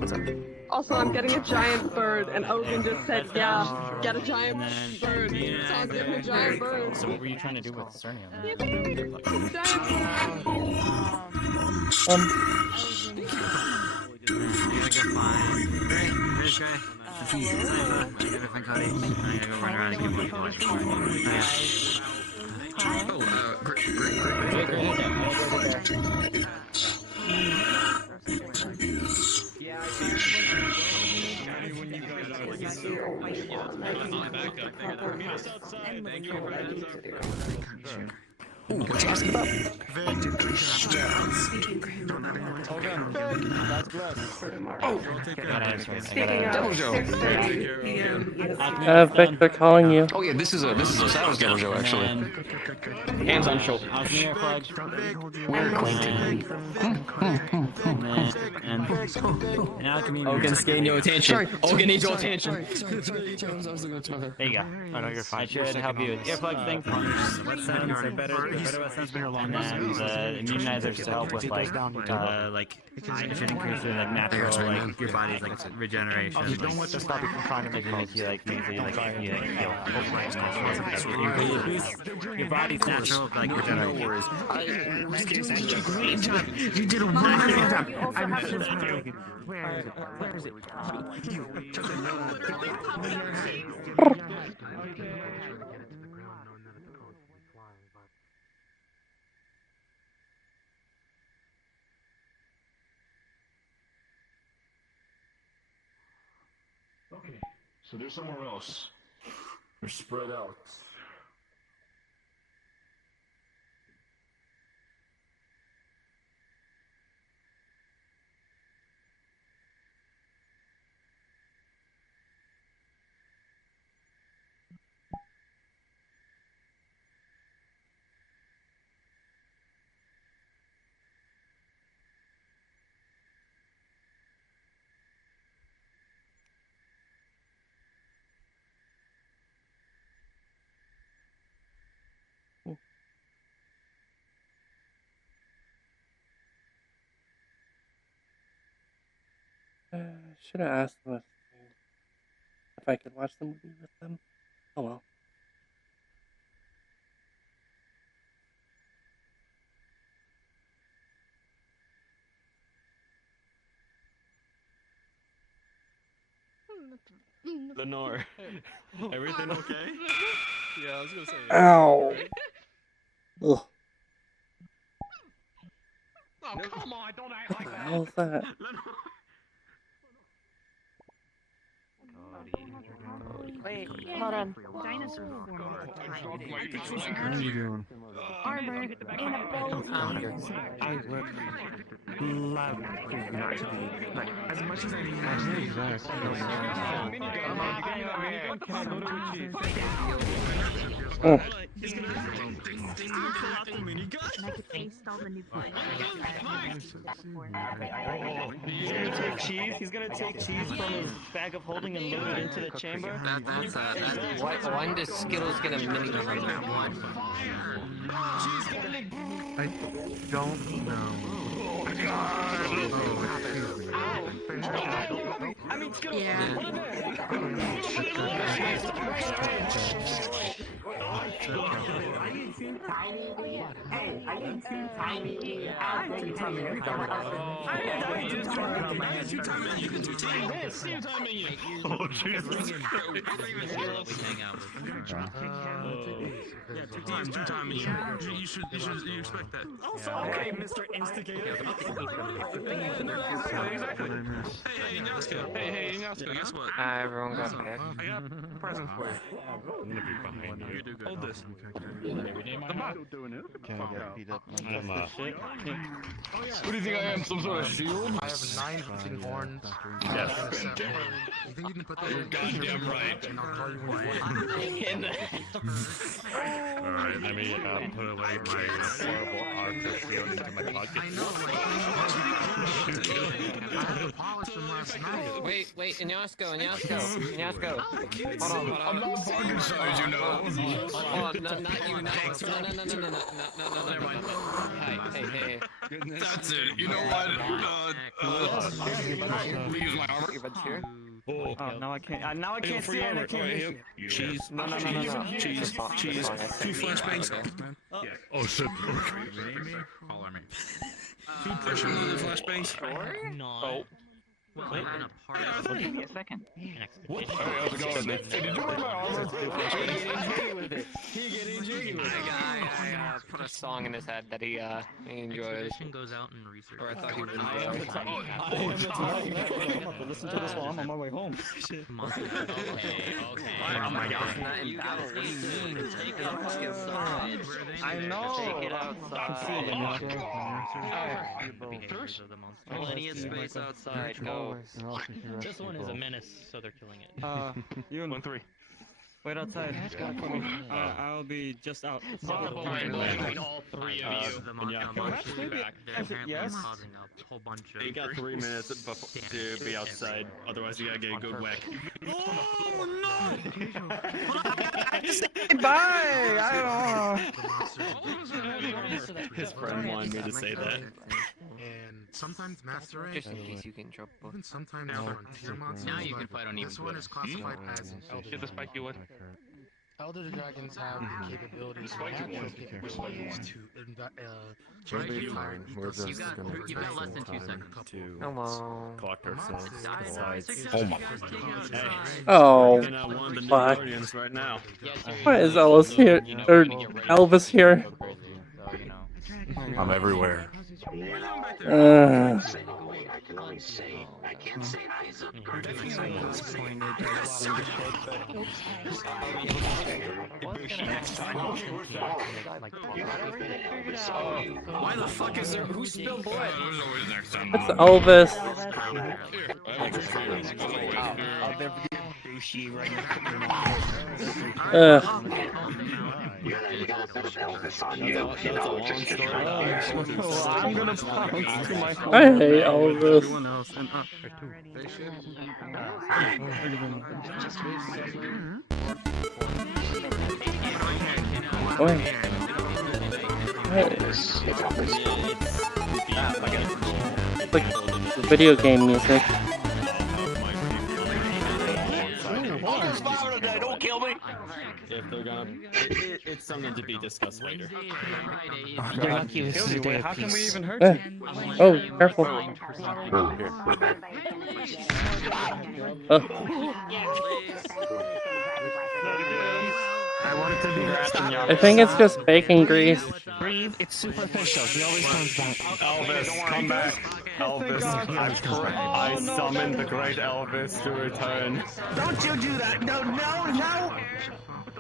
Also, I'm getting a giant bird, and Ogun just said, yeah, get a giant bird. So I'm getting a giant bird. So what were you trying to do with Cernium? Ooh, what you asking about? Vic, they're calling you. Oh yeah, this is Osiris Devil Joe actually. Hands on shoulder. We're acquainted. Ogan's getting your attention. Ogan needs your attention. There you go. I know you're fine. I should help you with earplug things. What sounds are better what sounds better along and the immunizers to help with like it should increase the like natural like your body's like regeneration. You don't want to stop you from trying to make make you like make you like you feel your body's natural like regeneration. You did a great job. You did a wonderful job. Where is it? Okay, so they're somewhere else. They're spread out. Should have asked them if I could watch the movie with them. Oh well. Lenore, everything okay? Yeah, I was gonna say. Ow. Ugh. Oh, come on, don't act like What the that. hell is that? Wait, hold on. Dinosaurs form all the time. What are you doing? Armor and a bow. I would love you not to be like as much as I He's gonna take cheese from his bag of holding and load it into the chamber. When does Skittles get a mini from that one? I don't know. I mean, Oh, Jesus. Yeah, two-time. You should expect that. Okay, Mr. Instigator. Exactly. Hey, Ignacio, guess what? Everyone got picked. I got a present for you. I'm gonna be behind you. You do good. Hold this. Come on. Can I get beat up? What do you think I am? Some sort of shield? I have 9 hunting horns. Yes. You think you can put those in? Goddamn right. And I'll call you when Alright, let me put away my horrible Arthur shield into my pocket. I know, I had to polish them last night. Wait, Ignacio. Hold on. I'm not fucking size, you know. Hold on, not you, no. Hey. That's it. You know what? Use my armor. Oh, now I can't. Now I can't see it. I can't. Cheese. No. Cheese. 2 flashbangs. Oh shit. Follow me. 2 pressure loaded flashbangs. No. Well, I'm in a part. Give me a second. What? Hey, how's it going? Hey, did you like my armor? I put a song in his head that he enjoys. Goes out and research. Or I thought he would enjoy. Listen to this while I'm on my way home. Okay. Oh my gosh, not in battle. What do you mean? Take it outside. I know. Take it outside. Plenty of space outside. Go. This one is a menace, so they're killing it. You 1-3. wait outside. I'll be just out. Between all 3 of you. Yes. Causing a whole bunch of. You got 3 minutes to be outside. Otherwise, you gotta get a good whack. Oh no! Bye. I His friend wanted me to say that. And sometimes Master A, Just in case you get in trouble. even sometimes Frontier monsters. Now you can like- fight on even This one is classified as an Elder. Get the spike you would. Elder Dragons have the capabilities, natural capabilities to We'll be change fine. the We're just ecosystem. gonna you got less than 2 seconds. Hello. collect ourselves. Oh my. Oh, You're not one of the new fuck. guardians right now. Why is Elvis here? Or Elvis here? I'm everywhere. Why the fuck is there? Who spilled blood? It's Elvis. I'm gonna pounce to my home. I hate Elvis. Everyone else and Wait. Like video game music. Don't kill me! If they're gonna, it's something to be discussed later. They're not Wait, how can we even hurt Eh. you? Oh, careful. I think it's just bacon grease. Breathe, it's superficial. He always comes back. Elvis, come back. Elvis, I summoned the great Elvis to return. Don't you do that! No!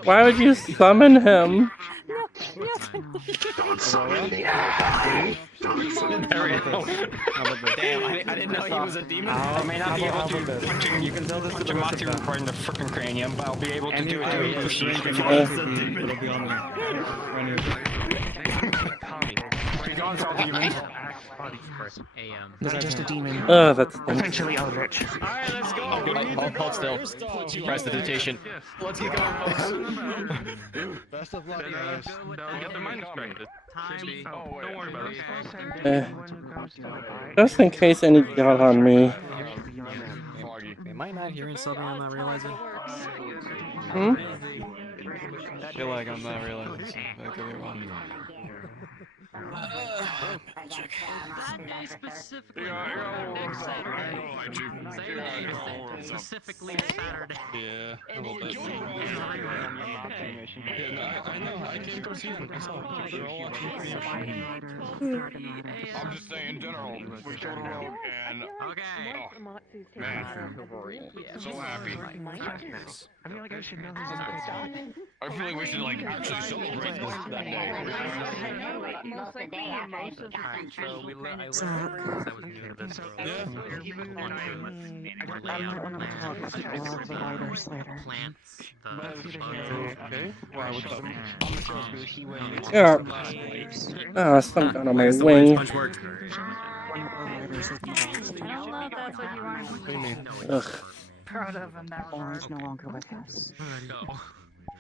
Why would you summon him? There we go. Damn, I didn't know he was a demon. I may not be able to you can tell this to Matthew right in the frickin' cranium, but I'll be able to do it to Bushi. It'll be on the Be gone, all demons. Not just a demon. Oh, that's Potentially eldritch. Alright, let's go. Hold still. Prestidigitation. Let's get going, folks. Best of luck, guys. They'll get the mind distracted. Don't worry about it. Just in case any got on me. Am I not hearing something I'm not realizing? Hmm? I feel like I'm not realizing something. I could be wrong. That day specifically. Next Saturday. Specifically Saturday. Yeah, a little bit. Yeah, no, I know. I came to see them myself. They're all watching pretty much. I'm just saying in general. We showed a road and okay. Man, so happy. I feel like I should know who's I feel like we should like actually celebrate this that day. Okay. Why would that? Yeah. Ah, some gun on my wing. Much work. Ugh. proud of him that Lauren is no longer with us.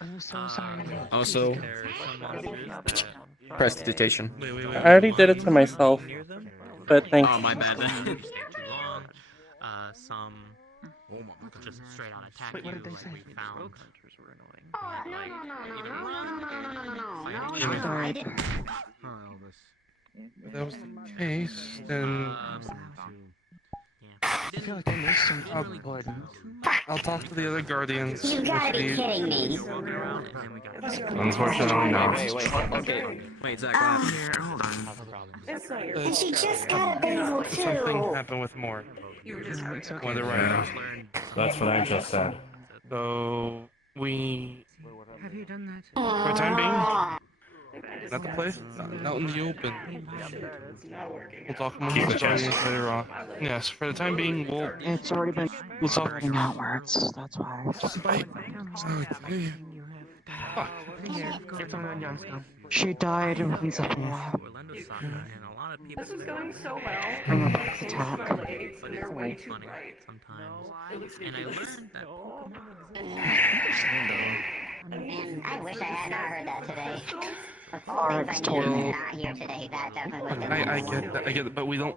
I'm so sorry. Also, prestidigitation. I already did it to myself. But thanks. Oh, my bad. That stayed too long. Some just straight on attack you, like we found. If that was the case, then I feel like I missed something important. I'll talk to the other guardians. You gotta be kidding me. Unfortunately, no. Wait, Zach, hold on. And she just got a basil Something too. happened with Mort. Okay. One of the writers. That's what I just said. So we, Have you done that? for the time being, not the place, out in the open. We'll talk more Keep about the chance. guardians later on. Yes, for the time being, It's already been we'll talk. spreading outwards. That's why. She died in Pennsylvania. This is going so well. From a box attack. But they're way too bright. Sometimes. And I learned that Man, I wish I had not heard that today. RX told me. Not here today. That definitely would I get that, but we haven't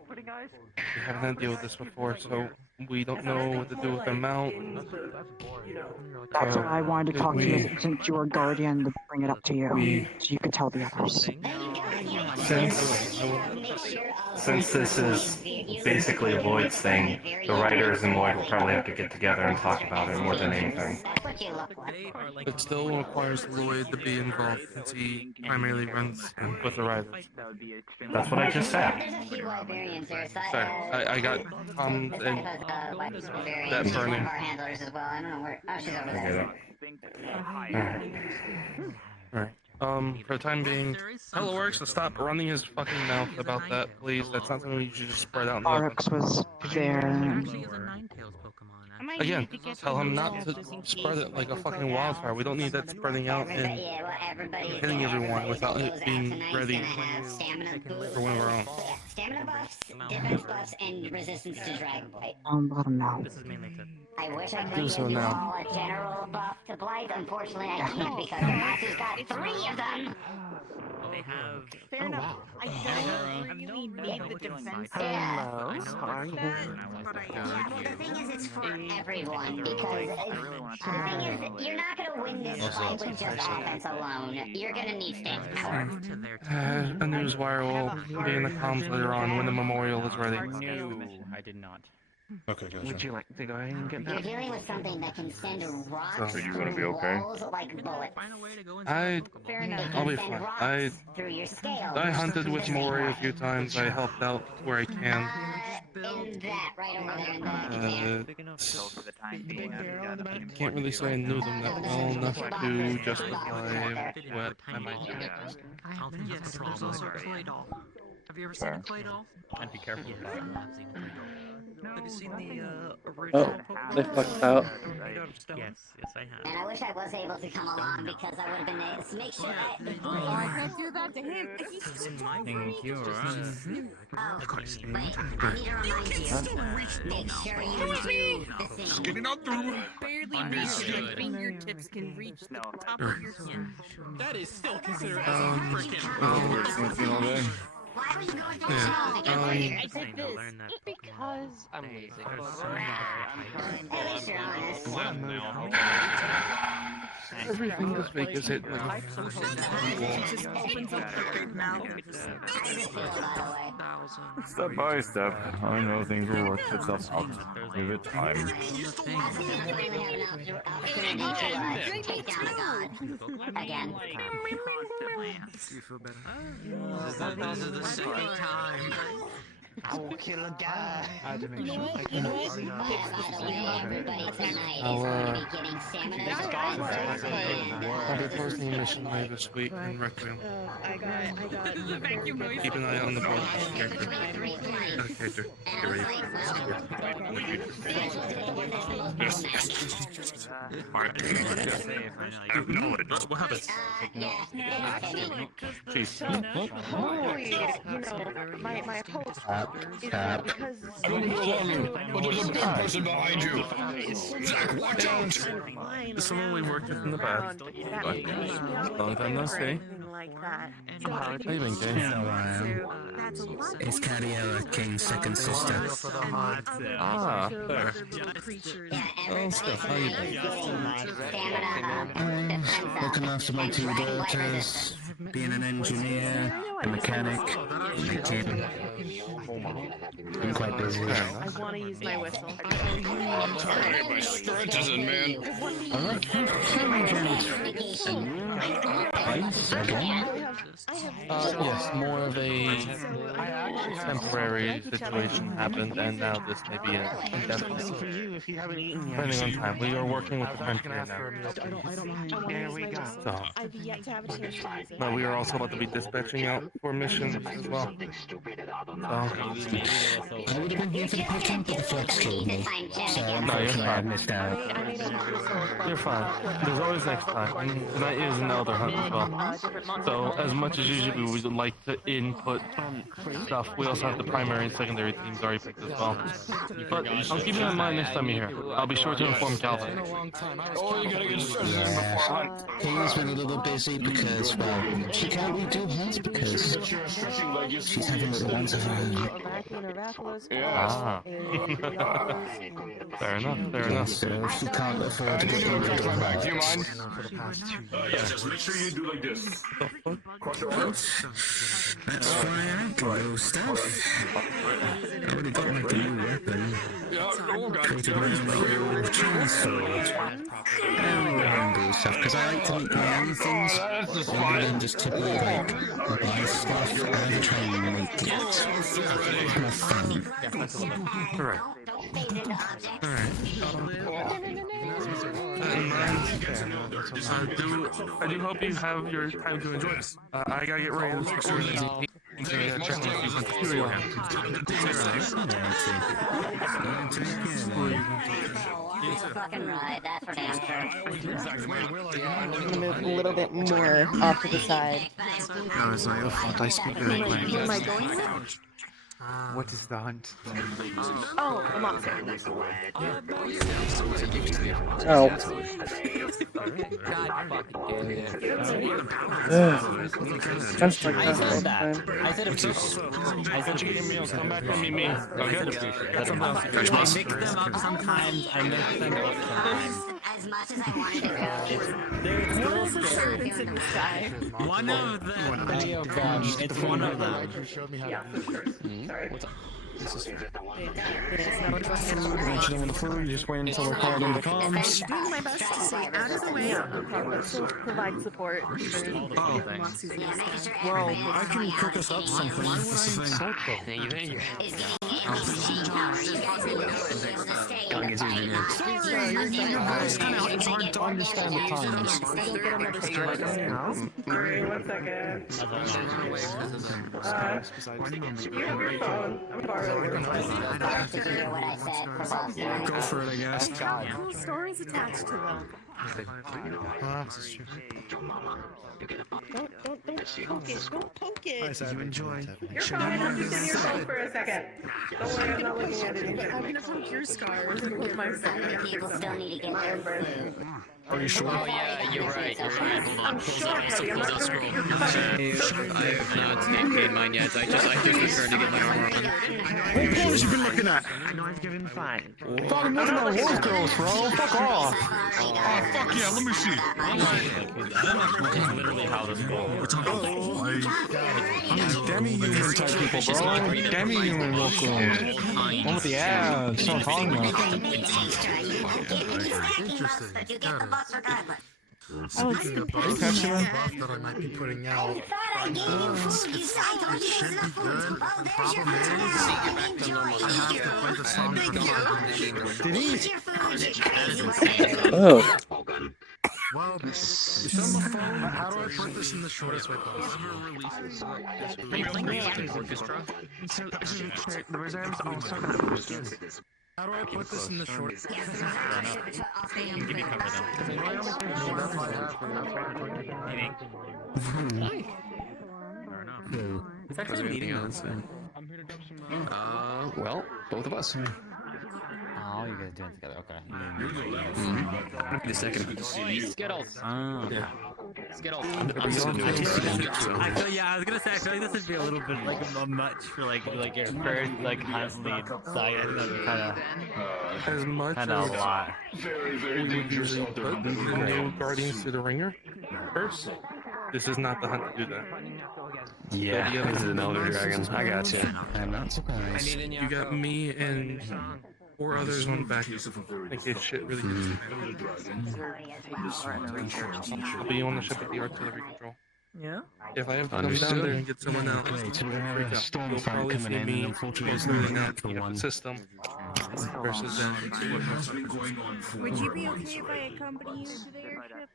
had to deal with this before, so we don't know what to do with the mount. That's So, why I wanted to talk to you since you were guardian to bring it up to you, We- so you could tell the others. Since this is basically a Lloyd's thing, the writers and Lloyd will probably have to get together and talk about it more than anything. It still requires Lloyd to be involved since he primarily runs with the writers. That's what I just said. Sorry, I got and that burning. Handlers as well. I don't know where. Oh, she's over I get there. it. Alright. For the time being, tell Oryx to stop running his fucking mouth about that, please. That's not something you should just spread out in the open. RX was there. Again, tell him not to spread it like a fucking wildfire. We don't need that spreading out and hitting everyone without it being ready for when we're on. Stamina buffs, defense buffs, and resistance to dragon bite. Let him know. I wish I Do could so give you now. all a general buff to blight. Unfortunately, I can't because the master's got 3 of them. they have. Fair enough. I don't really need the defense. Hello. How are you? The thing is, it's for everyone because the thing is, you're not gonna win this fight with just offense alone. You're gonna need staying power. A newswire will be in the comms later on when the memorial is ready. No, I did not. Okay, guys. Would you like to go ahead and get You're that? dealing with something that can send rocks So you gonna be okay? walls like bullets. I'll be fine. Through your scales. I hunted with Maury a few times. I helped out where I can. In that right over there in the Can't really say I knew them that well enough to justify what I might do. Yes, there's also a clay doll. Have you ever seen a clay doll? And be careful with that. Have you seen the Oh, original they Pokemon? fucked out. Made out of Yes, I have. And I wish I was able to come along because I would have been able to make sure that. Oh, I can't do that to him. He's too tall. Thank you. Oh, wait, I need to remind you. Make sure you do the thing. Just getting out through. Barely reach it. Your fingertips can reach the top of your chin. That is still considered as a freaking. Why were you going for Yeah, the I did this. Because I'm lazy. At least you're honest. Everything this week is hit like It just opens up the big mouth. Step by step, I know things will work itself out. Give it time. Take down a god. Again. You feel better? This is the second time. I will kill a guy. I had to make sure. I'll be posting a mission later this week in Requiem. I got Keep an eye on the board character. Get ready. Yes. Alright. What happened? Jeez. My hope is that because But there's a big person behind you. Zach, watch out! This is someone we worked with in the past. Long time no see. like that. How you been, Jay? It's Cadiella, King's second sister. Ah, there. Oh, stuff. How you been? Looking after my two daughters, being an engineer, a mechanic, and a kid. I'm quite busy. I want to use my whistle. My stretches in, man. Yes, more of a temporary situation happened, and now this may be an indefinite. Depending on time, we are working with the time period now. There we go. So, I've yet to have a chance to use it. no, we are also about to be dispatching out for missions as well. I would have been here for the picking, but the flex killed me. So unfortunately I missed out. You're fine. There's always next time. And tonight is an elder hunt as well. So as much as usually we would like to input stuff, we also have the primary and secondary teams already picked as well. But I'll keep it in mind next time you're here. I'll be sure to inform Calvin. Oh, you gotta get stressed in before hunt. He's been a little busy because, well, she can't really do hunts because she's having little ones of her own. Ah. Fair enough, fair enough. So she can't afford to get rid of my back, do you her. mind? Yeah, just make sure you do like this. Cross your arms. That's why I go stuff. I would have got like a new weapon. Created my own little chainsaw. And stuff, because I like to make my own things rather than just typically like buy stuff and try and make it. Have fun. Alright. Alright. I do hope you have your time to enjoy this. I gotta get ready to check the Fucking right, that's for damn sure. I'm gonna move a little bit more off to the side. No, it's not your fault. I speak very plainly. Am I going now? What is the hunt? Oh, the monster. Oh. Just like I that all said the that. time. I said I said come back and meet me. Okay? I mix them up sometimes. I mix them up sometimes. As much as I wanted to go. They're What are the still scary. serpents in the sky? One of them. It's one of them. Yeah. What's up? This is Just waiting until we're called into comms. I'm doing my best to stay out of the way, but still provide support for Well, I can cook us up something. That's the thing. Thank you. Dog is using it. Sorry, your voice kind of, it's hard to understand the times. Sorry, 1 second. You have your phone. I'm borrowing yours. Go for it, I guess. Cool stories attached to them. Don't poke it. Don't poke it. You enjoy. Your phone, just in your phone for a second. Don't worry, I'm not looking at it. I'm gonna poke your scars and get my People still need to get their food. Are you sure? Oh yeah, you're right. Hold on. I'm sure, buddy. I'm not gonna look at your phone. I have not paid mine yet. I just returned to get my armor on. What clothes you been looking at? I know I've given fine. Fucking looking at war clothes, bro. Fuck off. Oh, fuck yeah, let me see. That's literally how this goes. Demi-human type people, bro. Demi-human war clothes. One with the abs. That's what I'm talking Interesting. But you get the bus regardless. Oh, it's the buff that I might be putting out. I gave you food. You said I told you there's enough food. Oh, there's your food. Did he? Oh. Well, how do I put this in the shortest way possible? The reserves also got boosters. How do I put this in the shortest? Give me cover then. Fair enough. It's actually meeting us. Well, both of us. Oh, you guys doing it together? Okay. The second. Skittles. Oh. Yeah. Skittles. I feel, yeah, I was gonna say, I feel like this would be a little bit like a much for like your first like hunt lead site. That'd be As much kind of a as lot. we would usually put the new Guardians through the ringer first, this is not the hunt to do that. Yeah, this is an Elder Dragon. I got you. I'm not surprised. You got me and 4 others on the back in case shit really gets But you want to ship at the artillery control. Yeah? If I have to come down there and get someone else, you'll probably see me closer than that the system versus them. Would you be okay if I accompany you to the airship?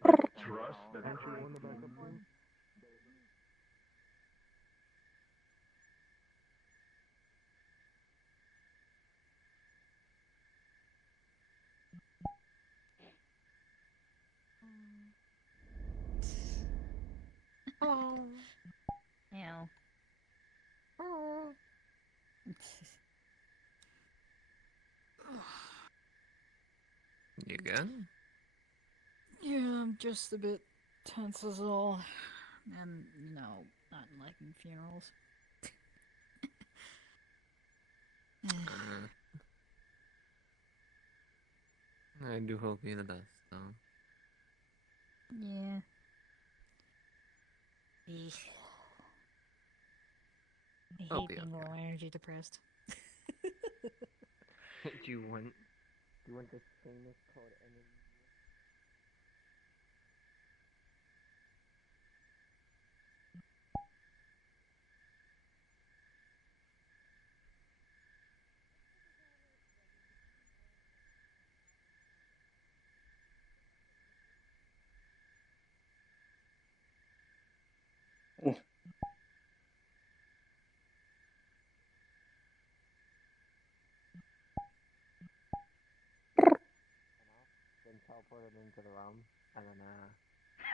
Oh. Ew. Oh. You good? Yeah, I'm just a bit tense as all. And, not liking funerals. I do hope you're the best, though. Yeah. I hate being low energy depressed. Do you want this famous called enemy? Then teleported into the realm, and then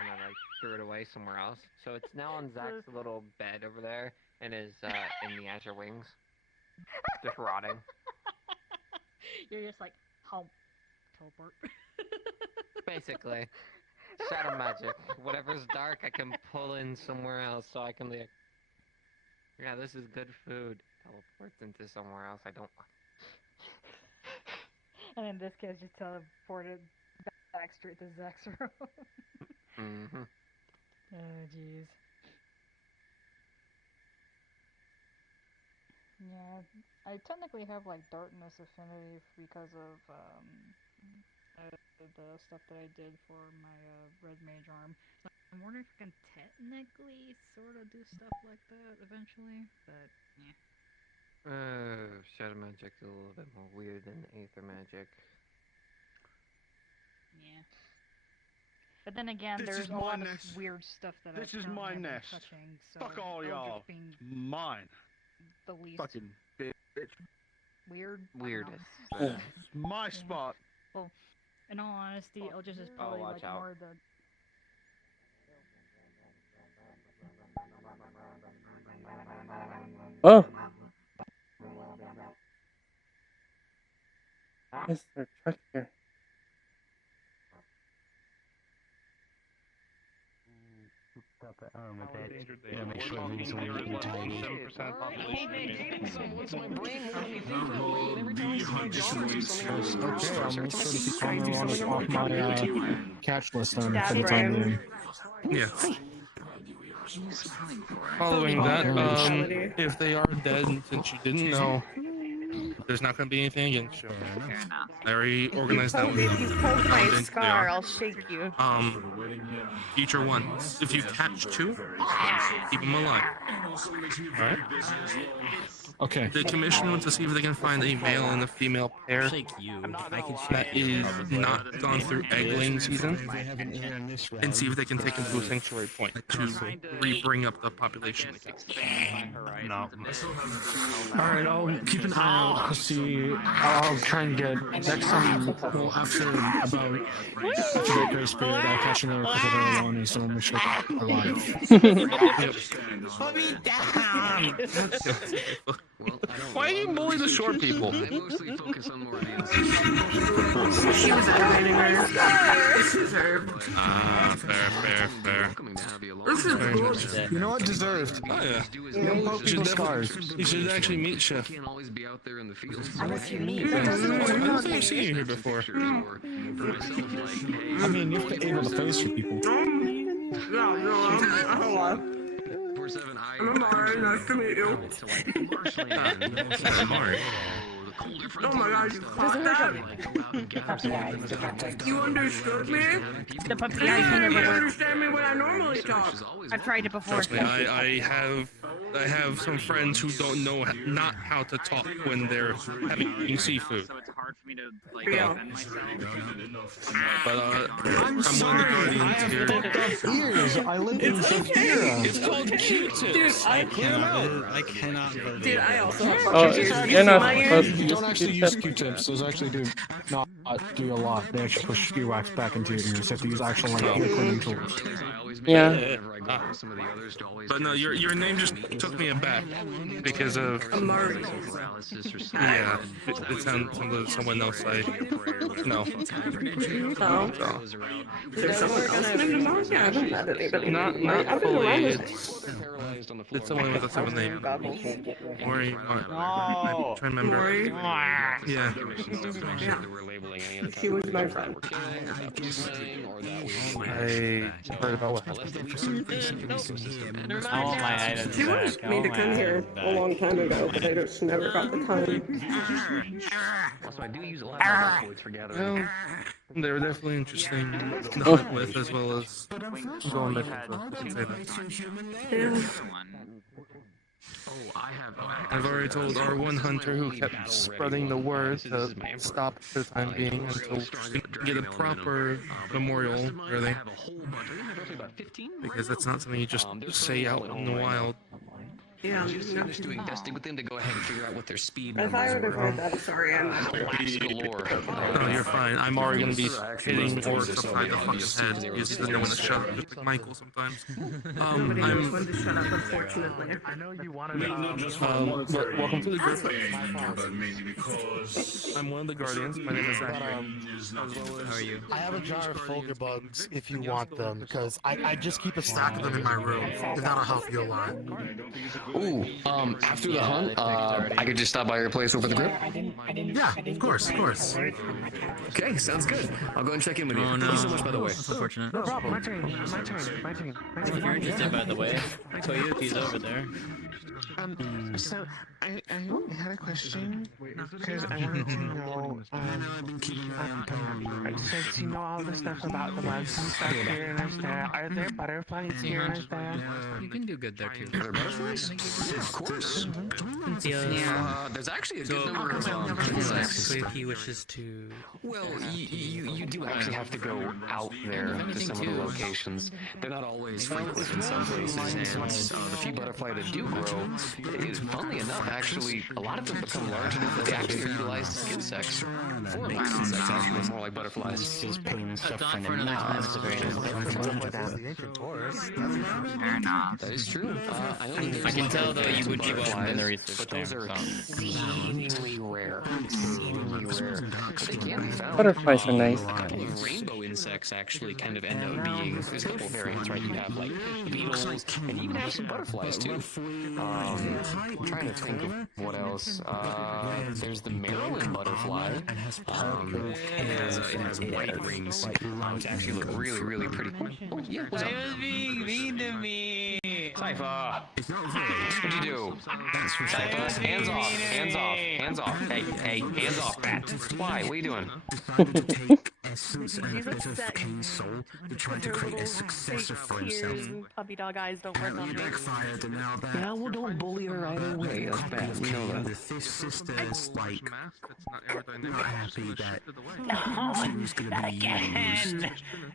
like threw it away somewhere else. So it's now on Zach's little bed over there, and is in the Azure Wings, just rotting. You're just like, home. Teleport. Basically, shadow magic. Whatever's dark, I can pull in somewhere else, so I can be like, yeah, this is good food. Teleports into somewhere else. I don't. And in this case, just teleported back straight to Zach's room. Mm-hmm. Oh, jeez. Yeah, I technically have like darkness affinity because of the stuff that I did for my red mage arm. So I'm wondering if I can technically sort of do stuff like that eventually, but yeah. Shadow magic's a little bit more weird than Aether magic. Yeah. But then again, This there's is a my lot nest. of weird stuff that This I is currently my haven't been nest. touching, so Fuck all it'll y'all. just be Mine. the least Fucking bitch. weird. Weirdest. It's my spot. Well, in all honesty, I'll just is probably watch like out. more the. Oh! Is there a truck here? Yeah, make sure everything's really tiny. 7% Okay, I'll make sure to keep Tommy off my catch list then for the time being. Yeah. Following that, if they are dead, and since you didn't know, there's not going to be anything against you. I already organized that one. If you poke my scar, I'll shake you. Feature 1. If you catch 2, keep them alive. Alright? Okay. The commission wants to see if they can find a male and a female pair that is not gone through egg-laying season, and see if they can take them to a sanctuary point to re-bring up the population. No. Alright, I'll keep an eye out. See, I'll try and get next time. Well, after the grace period, I'll catch another couple of alone and so I'll make sure they're alive. Put me down! Why do you bully the short people? I mostly focus on more of the She was elevating her. It's deserved. Fair. This is bullshit. You know what? Deserved. Oh yeah. You don't poke people's scars. You should actually meet Chef. Can't always be out there in the fields. I don't think I've seen you here before. For myself, like, hey, I mean, you're able to face for people. Hello. 4/7, I'm Amari. Nice to meet you. Amari. Oh my god, you caught that? You understood me? The puppy You eyes can never work. understand me when I normally talk. I've tried it before. Trust me, I have some friends who don't know not how to talk when they're having seafood. So it's hard for me to like Yeah. defend myself. But I'm one of the sorry. guardians I have here. fucked up ears. I live in Shakira. It's called Q-tips. Dude, I cannot believe Dude, I also have Oh, fucking ears. you're not My ears. supposed to You use don't actually use Q-tips. Q-tips. Those actually do not do a lot. They actually push earwax back into your ears. You have to use actual like ear cleaning tools. Yeah. But no, your name just took me aback because of Amari. yeah. It sounded someone else. No. Oh. There's someone else named Amari? I haven't met anybody. Not fully. It's someone with a similar name. Maury. I'm trying to remember. Maury? Yeah. He was my friend. I heard about what happened. All my items She wanted back. me All to my come here items a long time ago, but I just never got the time. Also, I do use a lot of exploits for gathering. Well, they were definitely interesting to hunt with as well as go on mission. I've already told our one hunter who kept spreading the word to stop for the time being until we get a proper memorial, really. Because that's not something you just say out in the wild. Yeah, Just no. finished doing testing with them to go ahead and figure out what their speed If I numbers would have were. heard that, sorry, I'm No, you're fine. I'm already gonna be hitting orcs upside the fucking head. He's just going to shut up, just like Michael sometimes. Nobody knows when to shut up, unfortunately. Welcome to the group. I'm one of the guardians. My name is Zach. How are you? I have a jar of Folger bugs if you want them, because I just keep a stack of them in my room. If that'll help you a lot. Ooh, after the hunt, I could just stop by your place over the group? Yeah, of course, of course. Okay, sounds good. I'll go and check in with you. Oh, no. Thank you so much, by the way. That's unfortunate. No problem. My turn. If you're interested, by the way, Toyuki's over there. So I had a question because I wanted to know. Since you know all the stuff about the webs and stuff here and there, are there butterflies here and there? You can do good there too. Are there butterflies? Of course. There's actually a good So, number of so if he wishes to. Well, you do actually have to go out there to some of the locations. They're not always frequent in some places, and the few butterfly that do grow, funnily enough, actually, a lot of them become large enough that they actually are utilized as insects. For insects, actually, more like butterflies. His putting stuff in for the another mouth. time. It's a very That is true. I can tell though you would give up in the research but those there, are so. exceedingly rare. Exceedingly rare. But they can be found. Butterflies are nice. A couple of rainbow insects actually kind of end up being. There's a couple of variants, right? You have like beetles, and you even have some butterflies too. I'm trying to think of what else. There's the Maryland butterfly. It has white rings, which actually look really, really pretty. Oh, yeah, what's up? was being mean to me. Cypher! What'd you do? Cypher, hands off, hands off, hands off. Hey, hands off, bat. Why? What are you doing? Decided to take essence and a bit of Kane's soul to try to create a successor for himself. Puppy dog eyes don't work on It me. backfired, and now that Yeah, well, don't bully her either way. That's bad. You know that. the fifth sister's like not happy that she was gonna be used.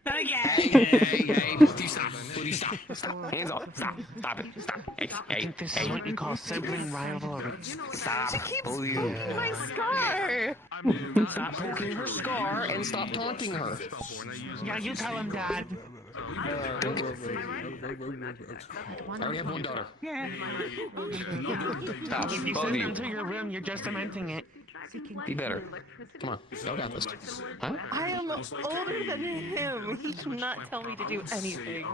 Not again. Hey, both you stop. Both you stop. Stop. Hands off. Stop. Stop it. Stop. Hey. This is what you call sibling rivalry. Stop. She keeps Both of you. poking my scar. Stop poking her scar and stop taunting her. Yeah, you tell him, Dad. Don't get... I already have one daughter. Yeah. Stop. If you Both of send you. them to your room, you're just dementing it. Be better. Come on. Y'all got this. Huh? I am older than him. He cannot tell me to do anything.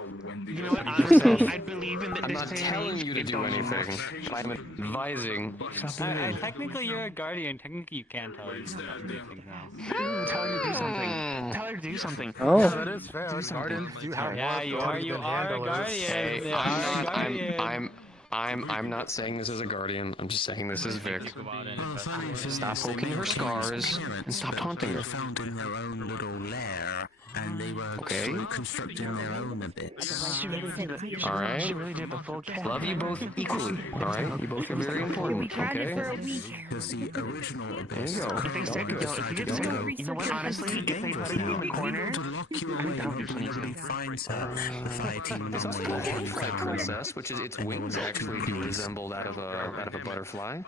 You know what? Honestly, I believe in I'm this not day and telling age, you to it's do all anything. I'm advising. Technically, you're a guardian. Technically, you can't tell her to do things now. Tell her to do something. Tell her to do something. Oh. That is fair. Guardians do have Yeah, you are a guardian. Hey, You are a guardian. I'm not saying this as a guardian. I'm just saying this is Vic. Stop poking her scars and stop taunting her. Found in their own little lair, and they were Okay. constructing their own a bit. All right. Love you both equally. All right. You both are very important. Okay. Because the original There you go. If they said to go, if you get so, you know what? Honestly, if they put you in the corner, to lock you away, you can easily find her fighting There's also a normally. butterfly princess, which is its wings actually do resemble that of a butterfly.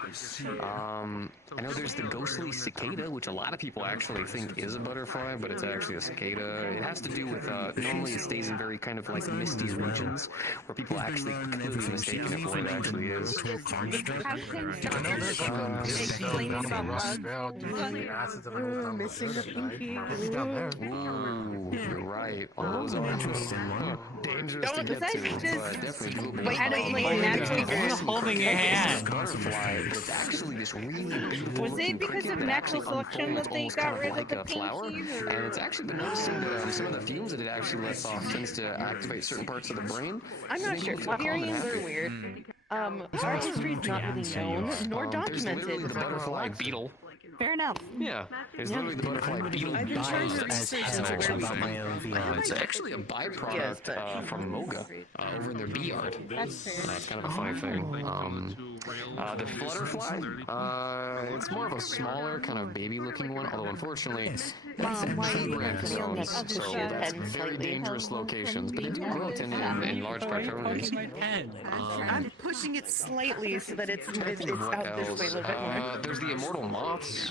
I know there's the ghostly cicada, which a lot of people actually think is a butterfly, but it's actually a cicada. It has to do with normally it stays in very kind of like misty regions where people actually could be mistaken it for what it actually is. Missing the pinky. Ooh, you're right. All those are dangerous to get to, but definitely doable. Wait, had it like naturally holding your hand. Butterfly, but it's actually this really beautiful Was it because of natural selection that they got rid of the flower, pinkies? and it's actually been noticing that some of the fumes that it actually lets off tends to activate certain parts of the brain. I'm not sure. Variants are weird. Our history is not really known nor There's literally documented. the butterfly beetle. Fair enough. Yeah, there's literally the butterfly beetle. It's actually a byproduct from Moga over in their bee yard. That's fair. That's kind of a funny thing. The flutterfly, it's more of a smaller, kind of baby-looking one, although unfortunately, it's in tree branch zones, so that's very dangerous locations. But they do grow in large proximities. I'm pushing it slightly so that it's out What this way a else? little bit more. There's the immortal moths.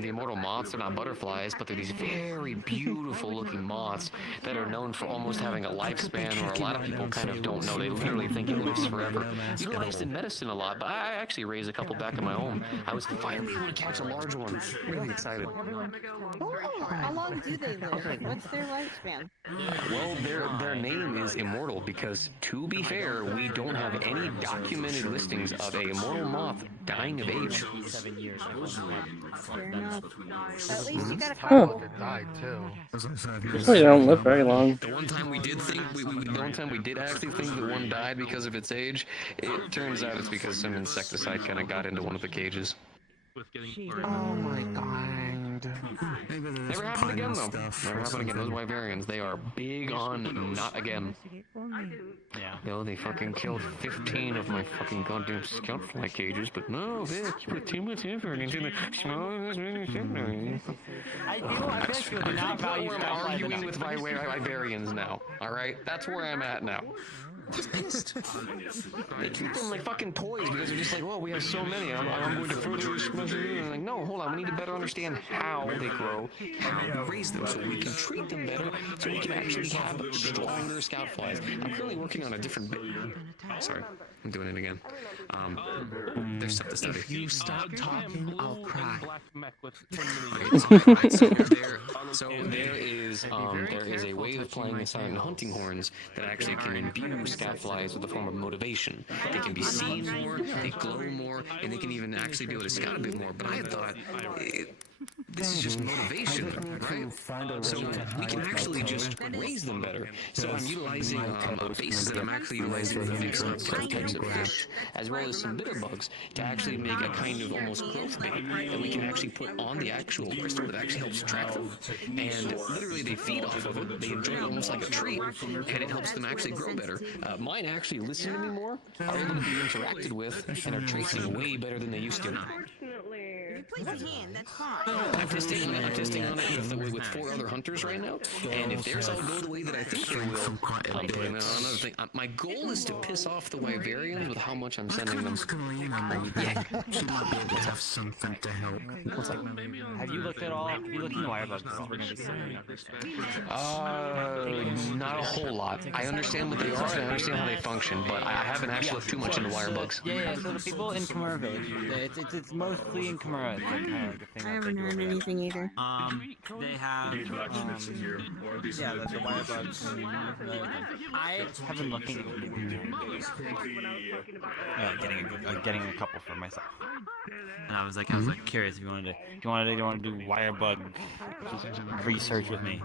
The immortal moths are not butterflies, but they're these very beautiful-looking moths that are known for almost having a lifespan, where a lot of people kind of don't know. They literally think it lives forever. Utilized in medicine a lot, but I actually raised a couple back in my home. I was finally able to catch a large one. Really excited. How long do they live? What's their lifespan? Well, their name is immortal because, to be fair, we don't have any documented listings of a immortal moth dying of age. 7 years. Fair enough. At least you got a Huh. couple. Died too. Usually they don't live very long. The one time we did think, the one time we did actually think that one died because of its age, it turns out it's because some insecticide kind of got into one of the cages. Oh my god. Never happened again, though. Never happened again. Those Wyverians, they are big on not again. Yeah. Yo, they fucking killed 15 of my fucking goddamn scoutfly cages, but no, Vic, you put too much effort into the smallest thing. I feel like you would not value I'm arguing with my Wyverians now, alright? That's where I'm at now. Just pissed. They treat them like fucking toys because they're just like, well, we have so many. I'm going to further smash it. And like, no, hold on. We need to better understand how they grow, how we raise them, so we can treat them better, so we can actually have stronger scout flies. I'm currently working on a different bit. Sorry, I'm doing it again. There's stuff to study. If you stop talking, I'll cry. So there is a way of playing the silent hunting horns that actually can imbue scout flies with a form of motivation. They can be seen more, they glow more, and they can even actually be able to scout a bit more. But I thought this is just motivation, right? So we can actually just raise them better. So I'm utilizing bases that I'm actually utilizing with a mix of types of fish, as well as some bitter bugs, to actually make a kind of almost growth bait that we can actually put on the actual crystal that actually helps track them. And literally they feed off of it. They enjoy it almost like a treat, and it helps them actually grow better. Mine actually listen to me more, are able to be interacted with, and are tracing way better than they used to. I'm testing on it with 4 other hunters right now, and if theirs all go the way that I think they will, I'm putting that on another thing. My goal is to piss off the Wyverians with how much I'm sending them. Yeah. She might be able to have something to help. Have you looked at all? Have you looked into wirebugs at all? Not a whole lot. I understand what they are, and I understand how they function, but I haven't actually looked too much into wirebugs. Yeah, so the people in Kimura Village, it's mostly in Kimura. It's like, kind of like a thing I haven't heard anything either. They have, yeah, the wirebugs. I have been looking at getting a couple for myself. And I was like curious if you wanted to do wirebug research with me.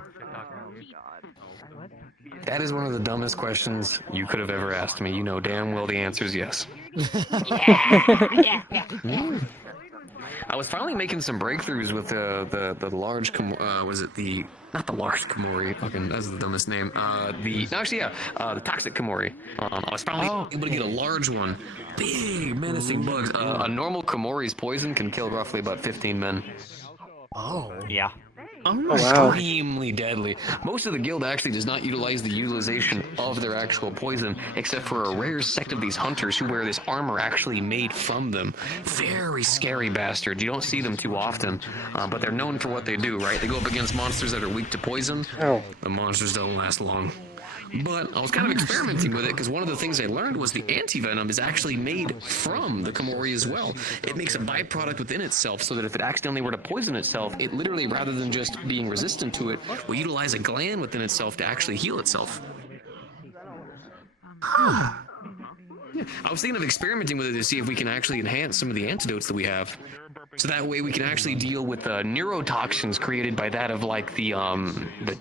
That is one of the dumbest questions you could have ever asked me. You know damn well the answer is yes. I was finally making some breakthroughs with the large not the large Komori, fucking, that's the dumbest name. The toxic Komori. I was finally able to get a large one. Big, menacing bugs. A normal Komori's poison can kill roughly about 15 men. Oh. Yeah. Extremely deadly. Most of the guild actually does not utilize the utilization of their actual poison, except for a rare sect of these hunters who wear this armor actually made from them. Very scary bastards. You don't see them too often, but they're known for what they do, right? They go up against monsters that are weak to poison. The monsters don't last long. But I was kind of experimenting with it because one of the things I learned was the anti-venom is actually made from the Komori as well. It makes a byproduct within itself so that if it accidentally were to poison itself, it literally, rather than just being resistant to it, will utilize a gland within itself to actually heal itself. I was thinking of experimenting with it to see if we can actually enhance some of the antidotes that we have. So that way we can actually deal with neurotoxins created by that of like the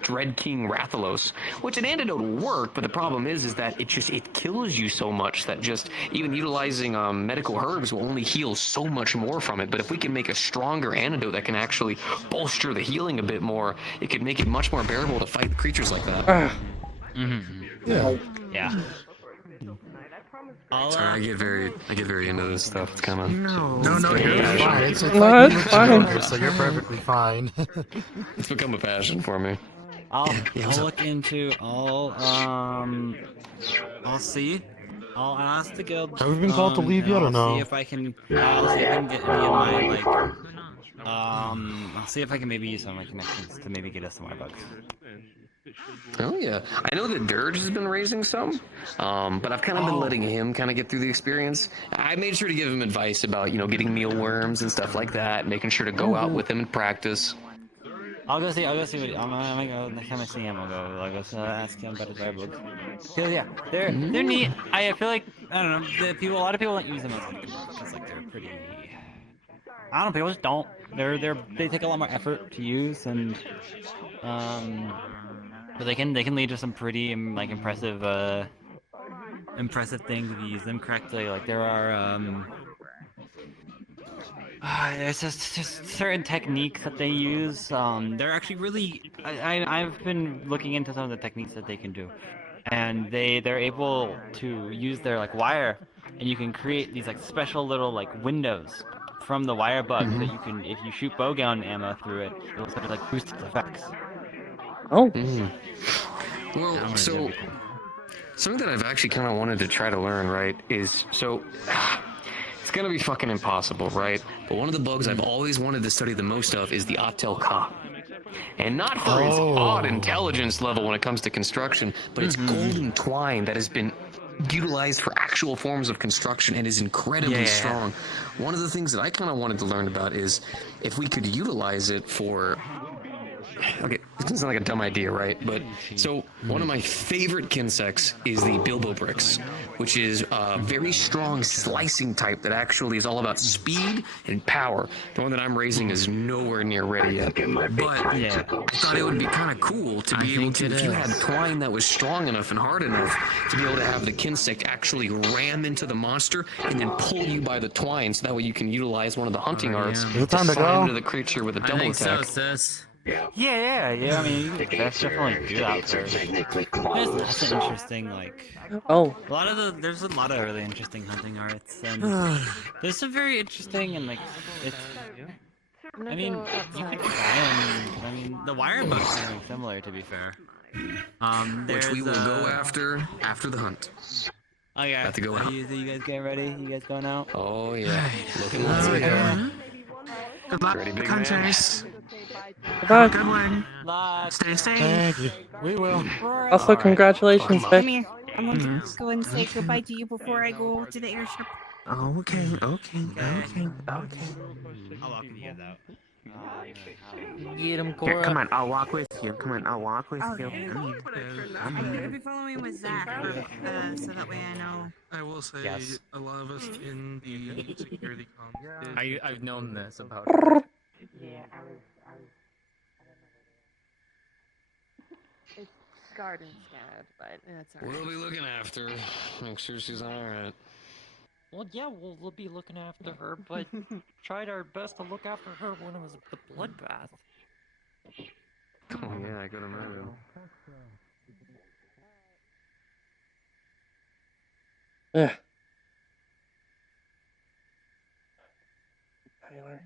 Dread King Rathalos, which an antidote will work, but the problem is that it kills you so much that just even utilizing medical herbs will only heal so much more from it. But if we can make a stronger antidote that can actually bolster the healing a bit more, it could make it much more bearable to fight creatures like that. Yeah. Sorry, I get very into this stuff. It's kind of No, you're fine. It's fine. So you're perfectly fine. It's become a passion for me. I'll look into. I'll see. I'll ask the guild. Have we been called to leave yet or no? See if I can. I'll see if I can get any of my like. I'll see if I can maybe use some of my connections to maybe get us some more bugs. Oh yeah, I know that Dirge has been raising some, but I've kind of been letting him kind of get through the experience. I made sure to give him advice about, getting mealworms and stuff like that, making sure to go out with him and practice. I'll go see what I'm gonna go next time I see him. I'll go ask him about his wirebugs. Cause yeah, they're neat. I feel like I don't know a lot of people don't use them as because like they're pretty. I don't know, people just don't. They take a lot more effort to use and but they can lead to some pretty like impressive things if you use them correctly. Like there are There's just certain techniques that they use. They're actually really. I've been looking into some of the techniques that they can do, and they're able to use their like wire, and you can create these like special little like windows from the wire bugs that you can, if you shoot bow gun ammo through it, it will sort of like boost its effects. Oh. Well, so something that I've actually kind of wanted to try to learn, right, is so. It's gonna be fucking impossible, right? But one of the bugs I've always wanted to study the most of is the Otel Ka. And not for its odd intelligence level when it comes to construction, but its golden twine that has been utilized for actual forms of construction and is incredibly strong. One of the things that I kind of wanted to learn about is if we could utilize it for... Okay, this is like a dumb idea, right? But so one of my favorite kinsects is the Bilbo Bricks, which is a very strong slicing type that actually is all about speed and power. The one that I'm raising is nowhere near ready yet. But I thought it would be kind of cool to be able to, if you had twine that was strong enough and hard enough, to be able to have the kinsect actually ram into the monster and then pull you by the twine, so that way you can utilize one of the hunting arts to slam into the creature with a double attack. Yeah. I mean, you could definitely do that first. That's an interesting, like. Oh. There's a lot of really interesting hunting arts, and there's some very interesting and like. I mean, you could try and. I mean, the wire bugs are something similar, to be fair. Which we will go after the hunt. Oh yeah. Have to go out. You guys getting ready? You guys going out? Oh yeah. Looking forward. Good luck, Ready, big hunters. Goodbye. Good one. Luck. Stay safe. Thank you. We will. Also, congratulations, Come Vic. here. I want to go and say goodbye to you before I go to the airship. Okay. I'll walk you guys out. Get him, Here, Cora. come on, I'll walk with you. Come on, I'll walk with you. Okay. You'll be following with Zach, so that way I know. I will say a lot of us in the security comms did. I've known this about. It's scarred and scabbed, but that's alright. We'll be looking after her. Make sure she's alright. Well, yeah, we'll be looking after her, but tried our best to look after her when it was the bloodbath. Oh yeah, I could imagine. Yeah. Tyler.